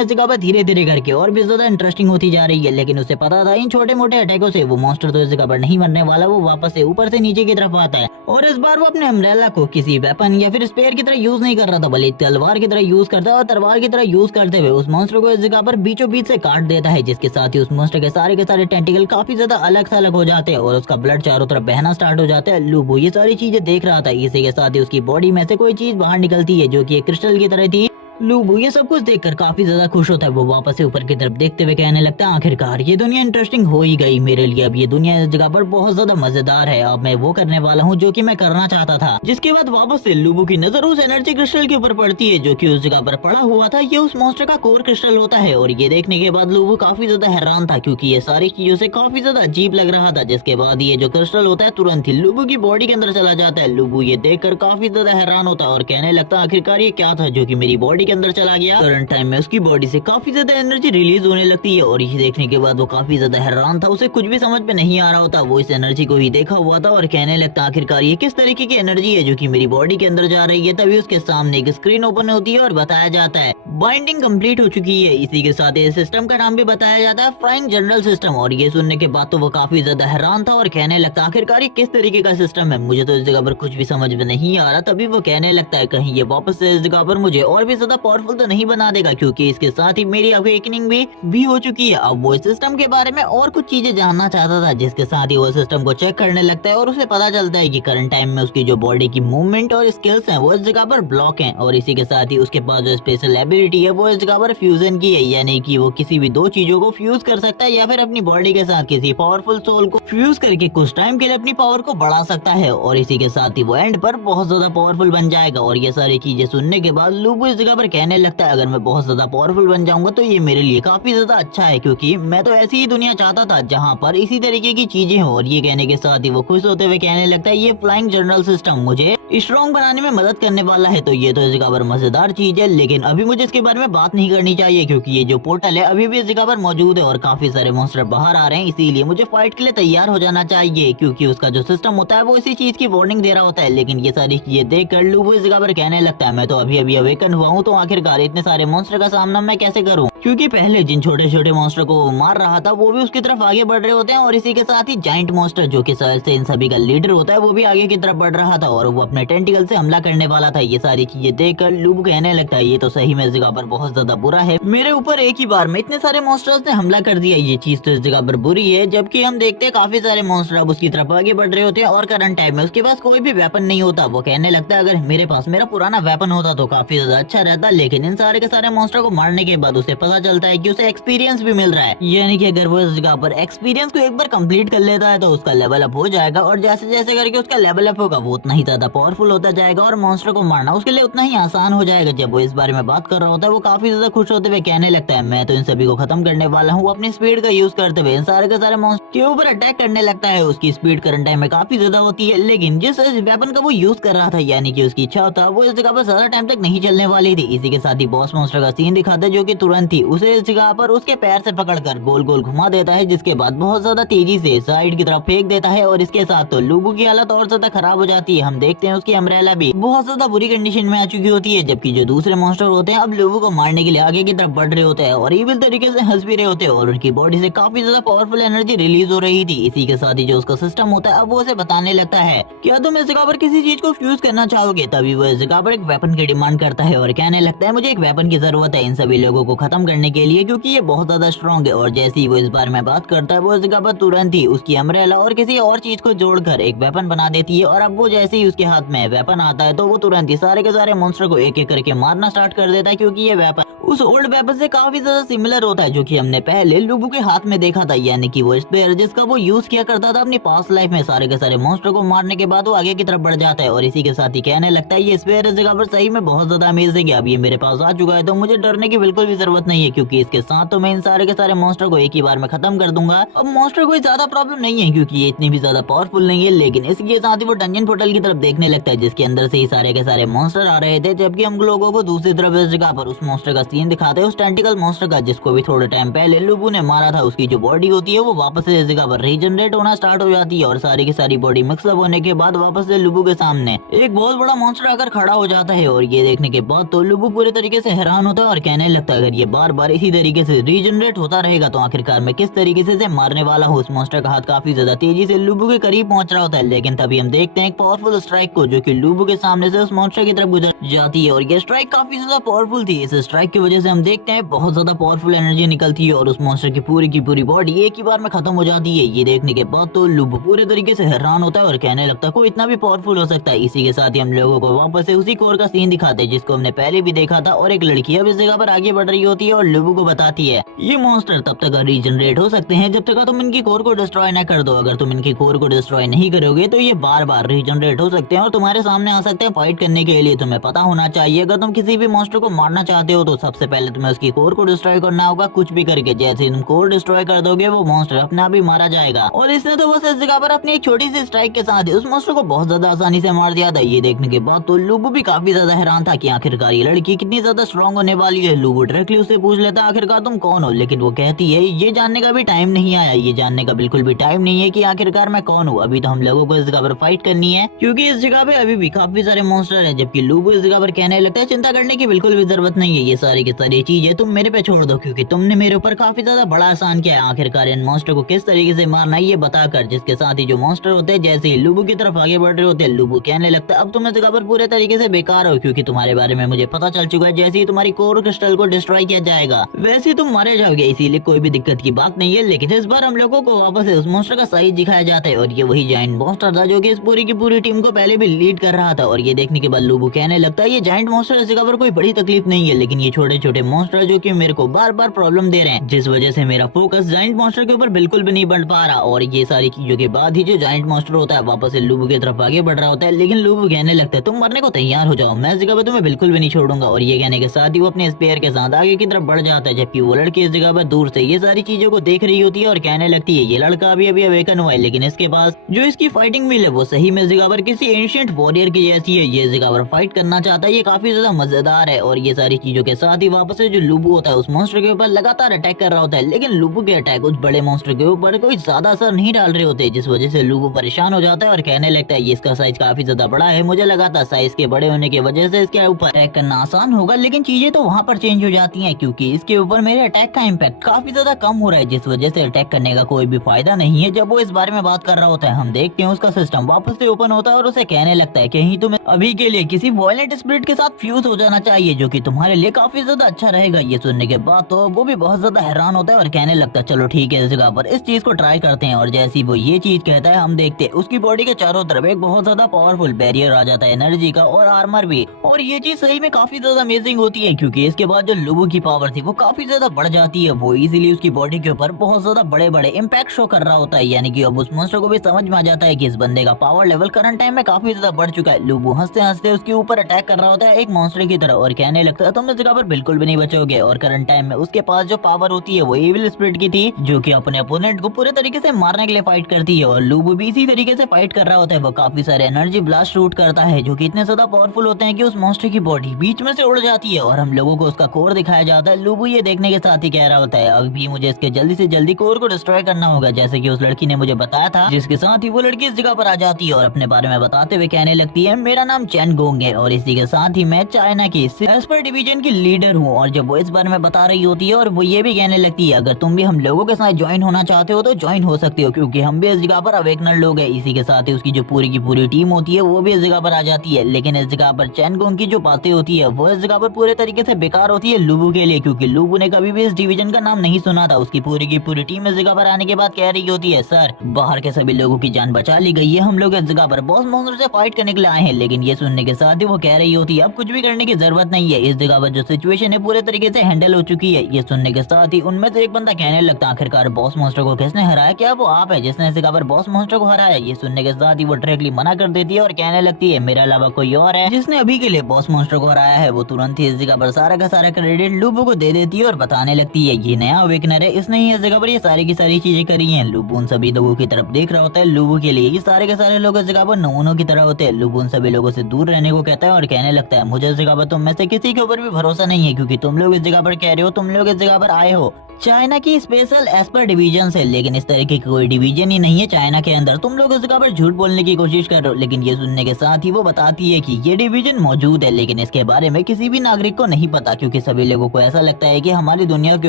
इस जगह पर धीरे धीरे करके और भी ज्यादा इंटरेस्टिंग होती जा रही है। लेकिन उसे पता था इन छोटे मोटे अटैकों से वो मॉन्स्टर तो इस जगह पर नहीं मरने वाला, वो वापस से ऊपर से नीचे की तरफ आता है। और इस बार वो अपने अम्ब्रेला को किसी वेपन या फिर स्पेयर की तरह यूज नहीं कर रहा था, बल्कि तलवार की तरह यूज करता है। और तलवार की तरह यूज करते हुए उस मॉन्स्टर को इस जगह पर बीचों बीच से काट देता है, जिसके साथ ही उस मॉन्स्टर के सारे टेंटिकल काफी ज्यादा अलग थलग हो जाते हैं और उसका ब्लड चारों तरफ बहना स्टार्ट हो जाता है। लूबू ये सारी चीजें देख रहा था। इसी के साथ ही उसकी बॉडी में से कोई चीज बाहर निकलती है जो कि एक क्रिस्टल की तरह थी। लूबू ये सब कुछ देखकर काफी ज्यादा खुश होता है। वो वापस से ऊपर की तरफ देखते हुए कहने लगता है, आखिरकार ये दुनिया इंटरेस्टिंग हो ही गई मेरे लिए। अब ये दुनिया इस जगह पर बहुत ज्यादा मजेदार है। अब मैं वो करने वाला हूँ जो कि मैं करना चाहता था। जिसके बाद वापस से लूबू की नजर उस एनर्जी क्रिस्टल के ऊपर पड़ती है जो कि उस जगह पर पड़ा हुआ था। ये उस मॉन्स्टर का कोर क्रिस्टल होता है। और ये देखने के बाद लूबू काफी ज्यादा हैरान था, क्योंकि ये सारी चीजों से काफी ज्यादा अजीब लग रहा था। जिसके बाद ये जो क्रिस्टल होता है तुरंत ही लूबू की बॉडी के अंदर चला जाता है। लूबू ये देखकर काफी ज्यादा हैरान होता है और कहने लगता है, आखिरकार ये क्या था जो कि मेरी बॉडी के अंदर चला गया। करंट टाइम में उसकी बॉडी से काफी ज्यादा एनर्जी रिलीज होने लगती है। और ये देखने के बाद वो काफी ज्यादा हैरान था, उसे कुछ भी समझ में नहीं आ रहा होता। वो इस एनर्जी को ही देखा हुआ था और कहने लगता, आखिरकार ये किस तरीके की एनर्जी है जो कि मेरी बॉडी के अंदर जा रही है। तभी उसके सामने एक स्क्रीन ओपन होती है और बताया जाता है, बाइंडिंग कंप्लीट हो चुकी है। इसी के साथ इस सिस्टम का नाम भी बताया जाता है, फ्लाइंग जनरल सिस्टम। और ये सुनने के बाद तो वो काफी ज्यादा हैरान था और कहने लगता, आखिरकार ये किस तरीके का सिस्टम है, मुझे तो इस जगह पर कुछ भी समझ में नहीं आ रहा। तभी वो कहने लगता है, कहीं ये वापस से इस जगह पर मुझे और भी ज्यादा पावरफुल तो नहीं बना देगा, क्योंकि इसके साथ ही मेरी अवेकनिंग भी हो चुकी है। अब वो इस सिस्टम के बारे में और कुछ चीजें जानना चाहता था, जिसके साथ ही वो सिस्टम को चेक करने लगता है और उसे पता चलता है कि करंट टाइम में उसकी जो बॉडी की मूवमेंट और स्किल्स हैं वो इस जगह पर ब्लॉक हैं, और इसी के साथ ही उसके पास जो स्पेशल एबिलिटी है वो इस जगह पर फ्यूजन की है, यानी कि वो किसी भी दो चीजों को फ्यूज कर सकता है या फिर अपनी बॉडी के साथ किसी पावरफुल सोल को फ्यूज करके कुछ टाइम के लिए अपनी पावर को बढ़ा सकता है, और इसी के साथ ही वो एंड पर बहुत ज्यादा पावरफुल बन जाएगा। और ये सारी चीजें सुनने के बाद लूबू इस जगह पर कहने लगता है, अगर मैं बहुत ज्यादा पावरफुल बन जाऊंगा तो ये मेरे लिए काफी ज्यादा अच्छा है, क्योंकि मैं तो ऐसी ही दुनिया चाहता था जहाँ पर इसी तरीके की चीजें हो। और ये कहने के साथ ही वो खुश होते हुए कहने लगता है, ये फ्लाइंग जनरल सिस्टम मुझे स्ट्रॉन्ग बनाने में मदद करने वाला है, तो ये तो इस जगह पर मजेदार चीज है, लेकिन अभी मुझे इसके बारे में बात नहीं करनी चाहिए, क्योंकि ये जो पोर्टल है अभी भी इस जगह पर मौजूद है और काफी सारे मॉन्स्टर बाहर आ रहे हैं, इसीलिए मुझे फाइट के लिए तैयार हो जाना चाहिए, क्योंकि उसका जो सिस्टम होता है वो इसी चीज की वार्निंग दे रहा होता है। लेकिन ये सारी चीजें देख कर लूबू इस जगह पर कहने लगता है, मैं तो अभी अभी अवेकन हुआ हूँ, तो आखिरकार इतने सारे मॉन्स्टर का सामना मैं कैसे करूँ, क्योंकि पहले जिन छोटे छोटे मॉन्स्टर को मार रहा था वो भी उसकी तरफ आगे बढ़ रहे होते हैं, और इसी के साथ ही जाइंट मॉन्स्टर जो कि शायद से इन सभी का लीडर होता है वो भी आगे की तरफ बढ़ रहा था और वो अपने टेंटिकल से हमला करने वाला था। ये सारी चीजें देखकर लूबू कहने लगता है, ये तो सही में इस जगह पर बहुत ज्यादा बुरा है, मेरे ऊपर एक ही बार में इतने सारे मॉन्स्टर्स ने हमला कर दिया, ये चीज तो इस जगह पर बुरी है। जबकि हम देखते हैं काफी सारे मॉन्स्टर अब उसकी तरफ आगे बढ़ रहे होते हैं और करंट टाइम में उसके पास कोई भी वेपन नहीं होता। वो कहने लगता है, अगर मेरे पास मेरा पुराना वेपन होता तो काफी ज्यादा अच्छा रहता, लेकिन इन सारे के सारे मॉन्स्टर को मारने के बाद उसे पता चलता है कि उसे एक्सपीरियंस भी मिल रहा है, यानी कि अगर वो इस जगह पर एक्सपीरियंस को एक बार कंप्लीट कर लेता है तो उसका लेवल अप हो जाएगा, और जैसे जैसे करके उसका लेवल अप होगा वो उतना ही ज्यादा पावरफुल होता जाएगा और मॉन्स्टर को मारना उसके लिए उतना ही आसान हो जाएगा। जब वो इस बारे में बात कर रहा होता है वो काफी ज्यादा खुश होते हुए कहने लगता है, मैं तो इन सभी को खत्म करने वाला हूँ। अपनी स्पीड का यूज करते हुए इन सारे के सारे मॉन्स्टर के ऊपर अटैक करने लगता है। उसकी स्पीड करंट टाइम में काफी ज्यादा होती है, लेकिन जिस वेपन का वो यूज कर रहा था, यानी कि उसकी इच्छा था, वो इस जगह पर ज्यादा टाइम तक नहीं चलने वाली थी। इसी के साथ ही बॉस मॉन्स्टर का सीन दिखाते जो कि तुरंत ही उसे इस जगह पर उसके पैर से पकड़कर गोल गोल घुमा देता है, जिसके बाद बहुत ज्यादा तेजी से साइड की तरफ फेंक देता है, और इसके साथ तो लूबू की हालत और ज्यादा खराब हो जाती है। हम देखते हैं उसकी अम्ब्रेला भी बहुत ज्यादा बुरी कंडीशन में आ चुकी होती है, जबकि जो दूसरे मॉन्स्टर होते हैं अब लूबू को मारने के लिए आगे की तरफ बढ़ रहे होते हैं और इविल तरीके से हंस भी रहे होते हैं, और उनकी बॉडी से काफी ज्यादा पावरफुल एनर्जी रिलीज हो रही थी। इसी के साथ ही जो उसका सिस्टम होता है अब वो उसे बताने लगता है, क्या तुम इस जगह पर किसी चीज को फ्यूज करना चाहोगे। तभी वो इस जगह पर एक वेपन की डिमांड करता है और कहने लगता है, मुझे एक वेपन की जरूरत है इन सभी लोगों को खत्म करने के लिए, क्योंकि ये बहुत ज्यादा स्ट्रॉन्ग है। और जैसे ही वो इस बारे में बात करता है वो इस जगह पर तुरंत ही उसकी अम्ब्रेला और किसी और चीज को जोड़कर एक वेपन बना देती है, और अब वो जैसे ही उसके हाथ में वेपन आता है तो वो तुरंत ही सारे के सारे मॉन्स्टर को एक एक करके मारना स्टार्ट कर देता है, क्योंकि ये वेपन उस ओल्ड वेपन से काफी ज्यादा सिमिलर होता है जो कि हमने पहले लूबू के हाथ में देखा था, यानी कि वो स्पेयर जिसका वो यूज किया करता था अपनी पास्ट लाइफ में। सारे के सारे मॉन्स्टर को मारने के बाद वो आगे की तरफ बढ़ जाता है, और इसी के साथ ही कहने लगता है, ये स्पेयर इस जगह पर सही में बहुत ज्यादा अमेजिंग है, अब ये मेरे पास आ चुका है तो मुझे डरने की बिल्कुल भी जरूरत नहीं है, क्योंकि इसके साथ तो मैं इन सारे के सारे मॉन्स्टर को एक ही बार में खत्म कर दूंगा। अब मॉन्स्टर कोई ज्यादा प्रॉब्लम नहीं है, क्योंकि ये इतनी भी ज्यादा पावरफुल नहीं है, लेकिन इसके साथ ही वो डंजन पोर्टल की तरफ देखने लगता है जिसके अंदर से ही सारे के सारे मॉन्स्टर आ रहे थे, जबकि हम लोगों को दूसरी तरफ इस जगह पर उस मॉन्स्टर का सीन दिखाते हैं, उस टेंटिकल मॉन्स्टर का जिसको भी थोड़े टाइम पहले लूबू ने मारा था। उसकी जो बॉडी होती है वो वापस से इस जगह पर रीजनरेट होना स्टार्ट हो जाती है, और सारी की सारी बॉडी मिक्सअप होने के बाद वापस से लूबू के सामने एक बहुत बड़ा मॉन्स्टर आकर खड़ा हो जाता है। और ये देखने के बाद तो लूबू पूरे तरीके से हैरान होता है और कहने लगता है, अगर ये बार बार इसी तरीके से रीजनरेट होता रहेगा तो आखिरकार मैं किस तरीके से मारने वाला हूँ। उस मॉन्स्टर का हाथ काफी ज्यादा तेजी से लूबू के करीब पहुंच रहा होता है, लेकिन तभी हम देखते हैं एक पावरफुल स्ट्राइक को जो कि लूबू के सामने से उस मॉन्स्टर की तरफ गुजर जाती है, और ये स्ट्राइक काफी ज्यादा पावरफुल थी। इस स्ट्राइक की वजह से हम देखते हैं बहुत ज्यादा पावरफुल एनर्जी निकलती है और उस मॉन्स्टर की पूरी बॉडी एक ही बार में खत्म हो जाती है। ये देखने के बाद तो लूबू पूरे तरीके से हैरान होता है और कहने लगता है, कोई इतना भी पावरफुल हो सकता है। इसी के साथ ही हम लोगों को वापस से उसी कोर का सीन दिखाते हैं जिसको हमने पहले भी देखा था, और एक लड़की अब इस जगह पर आगे बढ़ रही होती है और लूबू को बताती है, ये मॉन्स्टर तब तक रीजनरेट हो सकते हैं जब तक तुम इनकी कोर को डिस्ट्रॉय न कर दो। अगर तुम इनकी कोर को डिस्ट्रॉय नहीं करोगे तो ये बार बार रीजनरेट हो सकते हैं और तुम्हारे सामने आ सकते हैं फाइट करने के लिए। तुम्हें पता होना चाहिए, अगर तुम किसी भी मॉन्स्टर को मारना चाहते हो तो सबसे पहले तुम्हें उसकी कोर को डिस्ट्रॉय करना होगा, कुछ भी करके। जैसे तुम कोर डिस्ट्रॉय कर दोगे वो मॉन्स्टर अपने आप ही मारा जाएगा, और इसने तो बस इस जगह पर अपनी एक छोटी सी स्ट्राइक के साथ उस मॉन्स्टर को बहुत ज्यादा आसानी से मार दिया था। ये देखने के बाद तो लूबू भी काफी ज्यादा हैरान था कि आखिरकार ये लड़की कितनी ज्यादा स्ट्रॉन्ग होने वाली है। लूबू डायरेक्टली उससे पूछ लेता है, आखिरकार तुम कौन हो, लेकिन वो कहती है, ये जानने का भी टाइम नहीं आया, ये जानने का बिल्कुल भी टाइम नहीं है कि आखिरकार मैं कौन हूँ। अभी तो हम लोगों को इस जगह पर फाइट करनी है, क्योंकि इस जगह पे अभी भी काफी सारे मॉन्स्टर हैं। जबकि लूबू इस जगह पर कहने लगता है, चिंता करने की बिल्कुल भी जरूरत नहीं है, ये सारे सारी की सारी चीजें तुम मेरे पे छोड़ दो, क्योंकि तुमने मेरे ऊपर काफी ज्यादा बड़ा आसान किया है आखिरकार इन मॉन्स्टर को किस तरीके से मारना है ये बताकर। जिसके साथ ही जो मॉन्स्टर होते हैं जैसे ही लुबू की तरफ आगे बढ़ रहे होते हैं, लुबू कहने लगता है अब तुम इस जगह पर पूरे तरीके से बेकार हो, क्योंकि तुम्हारे बारे में मुझे पता चल चुका है। जैसे ही तुम्हारी कोर क्रिस्टल को डिस्ट्रॉय किया जाएगा वैसे ही तुम मारे जाओगे, इसीलिए कोई भी दिक्कत की बात नहीं है। लेकिन इस बार हम लोगों को वापस से उस मॉन्स्टर का साइज दिखाया जाता है और ये वही जायंट मॉन्स्टर था जो कि इस पूरी की पूरी टीम को पहले भी लीड कर रहा था। और ये देखने के बाद लुबू कहने लगता है ये जायंट मॉन्स्टर इस जगह पर कोई बड़ी तकलीफ नहीं है, लेकिन ये छोटे छोटे मॉन्स्टर जो कि मेरे को बार बार प्रॉब्लम दे रहे हैं, जिस वजह से मेरा फोकस जायंट मॉन्स्टर के ऊपर बिल्कुल भी नहीं बढ़ पा रहा। और ये सारी चीजों के बाद ही जो जायंट मॉन्स्टर होता है वापस से लुबू की तरफ आगे बढ़ रहा होता है। लेकिन लुबू कहने लगता है तुम मरने को तैयार हो जाओ, मैं इस जगह पर तुम्हें बिल्कुल भी नहीं छोड़ूंगा। और ये कहने के साथ ही वो अपने स्पेयर के साथ आगे की तरफ बढ़ जाता है, जबकि वो लड़की इस जगह पर दूर से ये सारी चीजों को देख रही होती है और कहने लगती है ये लड़का अभी अभी अवेकन हुआ है, लेकिन इसके पास जो इसकी फाइटिंग मिल है वो सही में इस जगह पर किसी एंशिएंट वॉरियर की जैसी है। ये इस जगह पर फाइट करना चाहता है, ये काफी ज्यादा मजेदार है। और ये सारी चीजों के साथ ही वापस से जो लुबू होता है उस मॉन्स्टर के ऊपर लगातार अटैक कर रहा होता है, लेकिन लुबू के अटैक उस बड़े मॉन्स्टर के ऊपर कोई ज्यादा असर नहीं डाल रहे होते, जिस वजह से लुबू परेशान हो जाता है और कहने लगता है ये इसका साइज काफी ज्यादा बड़ा है, मुझे लगा था साइज के बड़े होने की वजह से इसके ऊपर अटैक करना आसान होगा, लेकिन चीजें तो वहाँ पर चेंज हो जाती है क्योंकि इसके ऊपर मेरे अटैक का इम्पैक्ट काफी ज्यादा कम हो रहा है, जिस वजह से अटैक करने का कोई भी फायदा नहीं है। जब वो इस बारे में बात कर रहा होता है हम देखते हैं उसका सिस्टम वापस से ओपन होता है और उसे कहने लगता है कहीं तुम्हें अभी के लिए किसी वॉयलेंट स्पिरिट के साथ फ्यूज हो जाना चाहिए, जो कि तुम्हारे लिए काफी ज्यादा अच्छा रहेगा। ये सुनने के बाद तो वो भी बहुत ज्यादा हैरान होता है और कहने लगता है चलो ठीक है इस जगह पर इस चीज को ट्राई करते हैं। और जैसे ही वो ये चीज कहता है हम देखते हैं उसकी बॉडी के चारों तरफ एक बहुत ज्यादा पावरफुल बैरियर आ जाता है एनर्जी का और आर्मर भी। और ये चीज सही में काफी ज्यादा अमेजिंग होती है क्योंकि इसके बाद जो लुबू की पावर थी वो काफी ज्यादा बढ़ जाती है। वो इजीली उसकी बॉडी के ऊपर बहुत ज्यादा बड़े बड़े इम्पैक्ट शो कर रहा होता है, यानी कि अब उस मॉन्स्टर को भी समझ में आ जाता है कि इस बंदे का पावर लेवल करंट टाइम में काफी ज्यादा बढ़ चुका है। लुबू हंसते हंसते उसके ऊपर अटैक कर रहा होता है एक मॉन्स्टर की तरह और कहने लगता है तुम इस जगह पर बिल्कुल भी नहीं बचोगे। और करंट टाइम में उसके पास जो पावर होती है वो एविल स्पिरिट की थी जो कि अपने अपोनेंट को पूरे तरीके से मारने के लिए फाइट करती है। और लुबू भी इसी तरीके से फाइट कर रहा होता है, वो काफी सारे एनर्जी ब्लास्ट शूट करता है जो कि इतने ज्यादा पावरफुल होते हैं कि उस मॉन्स्टर की बॉडी बीच में से उड़ जाती है और हम लोगों को उसका कोर दिखाया जाता है। लुबू ये देखने के साथ ही कह रहा होता है अभी मुझे इसके जल्दी से जल्दी कोर को डिस्ट्रॉय करना होगा, जैसे कि उस लड़की ने मुझे बताया था। जिसके साथ ही वो लड़की इस जगह पर आ जाती है और अपने बारे में बताते हुए कहने लगती है मेरा नाम चैन गोंग है और इसी के साथ ही मैं चाइना की एस्पर डिवीजन की लीडर हूँ। और जब वो इस बारे में बता रही होती है और वो ये भी कहने लगती है अगर तुम भी हम लोगों के साथ ज्वाइन होना चाहते हो तो ज्वाइन हो सकते हो, क्योंकि हम भी इस जगह पर अवेकनर लोग हैं। इसी के साथ ही उसकी जो पूरी की पूरी टीम होती है वो भी इस जगह पर आ जाती है, लेकिन इस जगह पर चैन गोंग की जो बातें होती है वो इस जगह पर पूरे तरीके से बेकार होती है लुबू के लिए, क्योंकि लुबू ने कभी भी इस डिवीजन का नाम नहीं सुना था। उसकी पूरी की पूरी टीम इस जगह पर आने के बाद कह रही होती है सर बाहर के सभी लोगों की जान बचा ली गई है, हम लोग इस जगह पर बॉस मॉन्स्टर से फाइट करने के लिए आए हैं। लेकिन ये सुनने के साथ ही वो कह रही होती है अब कुछ भी करने की जरूरत नहीं है, इस जगह पर जो सिचुएशन है पूरे तरीके से हैंडल हो चुकी है। ये सुनने के साथ ही उनमें से एक बंदा कहने लगता आखिरकार बॉस मॉन्स्टर को किसने हराया, क्या वो आप है जिसने इस जगह पर बॉस मॉन्स्टर को हराया। ये सुनने के साथ ही वो डायरेक्टली मना कर देती है और कहने लगती है मेरे अलावा कोई और है जिसने अभी के लिए बॉस मॉन्स्टर को हराया है। वो तुरंत ही इस जगह पर सारा का सारा क्रेडिट लुबू को दे देती है और बताने लगती है ये नया अवेकनर है, इसने ही इस जगह पर ये सारी की सारी चीजें करी हैं। लुबू उन सभी लोगों की तरफ देख रहा होता है, लुबू के लिए ये सारे के सारे लोग इस जगह पर नमूनों की तरह होते हैं। लुबू उन सभी लोगों से दूर रहने को कहता है और कहने लगता है मुझे इस जगह पर तुम में से किसी के ऊपर भी भरोसा नहीं है, क्योंकि तुम लोग इस जगह पर कह रहे हो तुम लोग इस जगह पर आए हो चाइना की स्पेशल एस्पर डिवीजन से, लेकिन इस तरीके की कोई डिवीजन ही नहीं है चाइना के अंदर, तुम लोग इस जगह पर झूठ बोलने की कोशिश कर रहे हो। लेकिन ये सुनने के साथ ही वो बताती है कि ये डिवीजन मौजूद है, लेकिन इसके बारे में किसी भी नागरिक को नहीं पता, क्योंकि सभी लोगों को ऐसा लगता है कि हमारी दुनिया के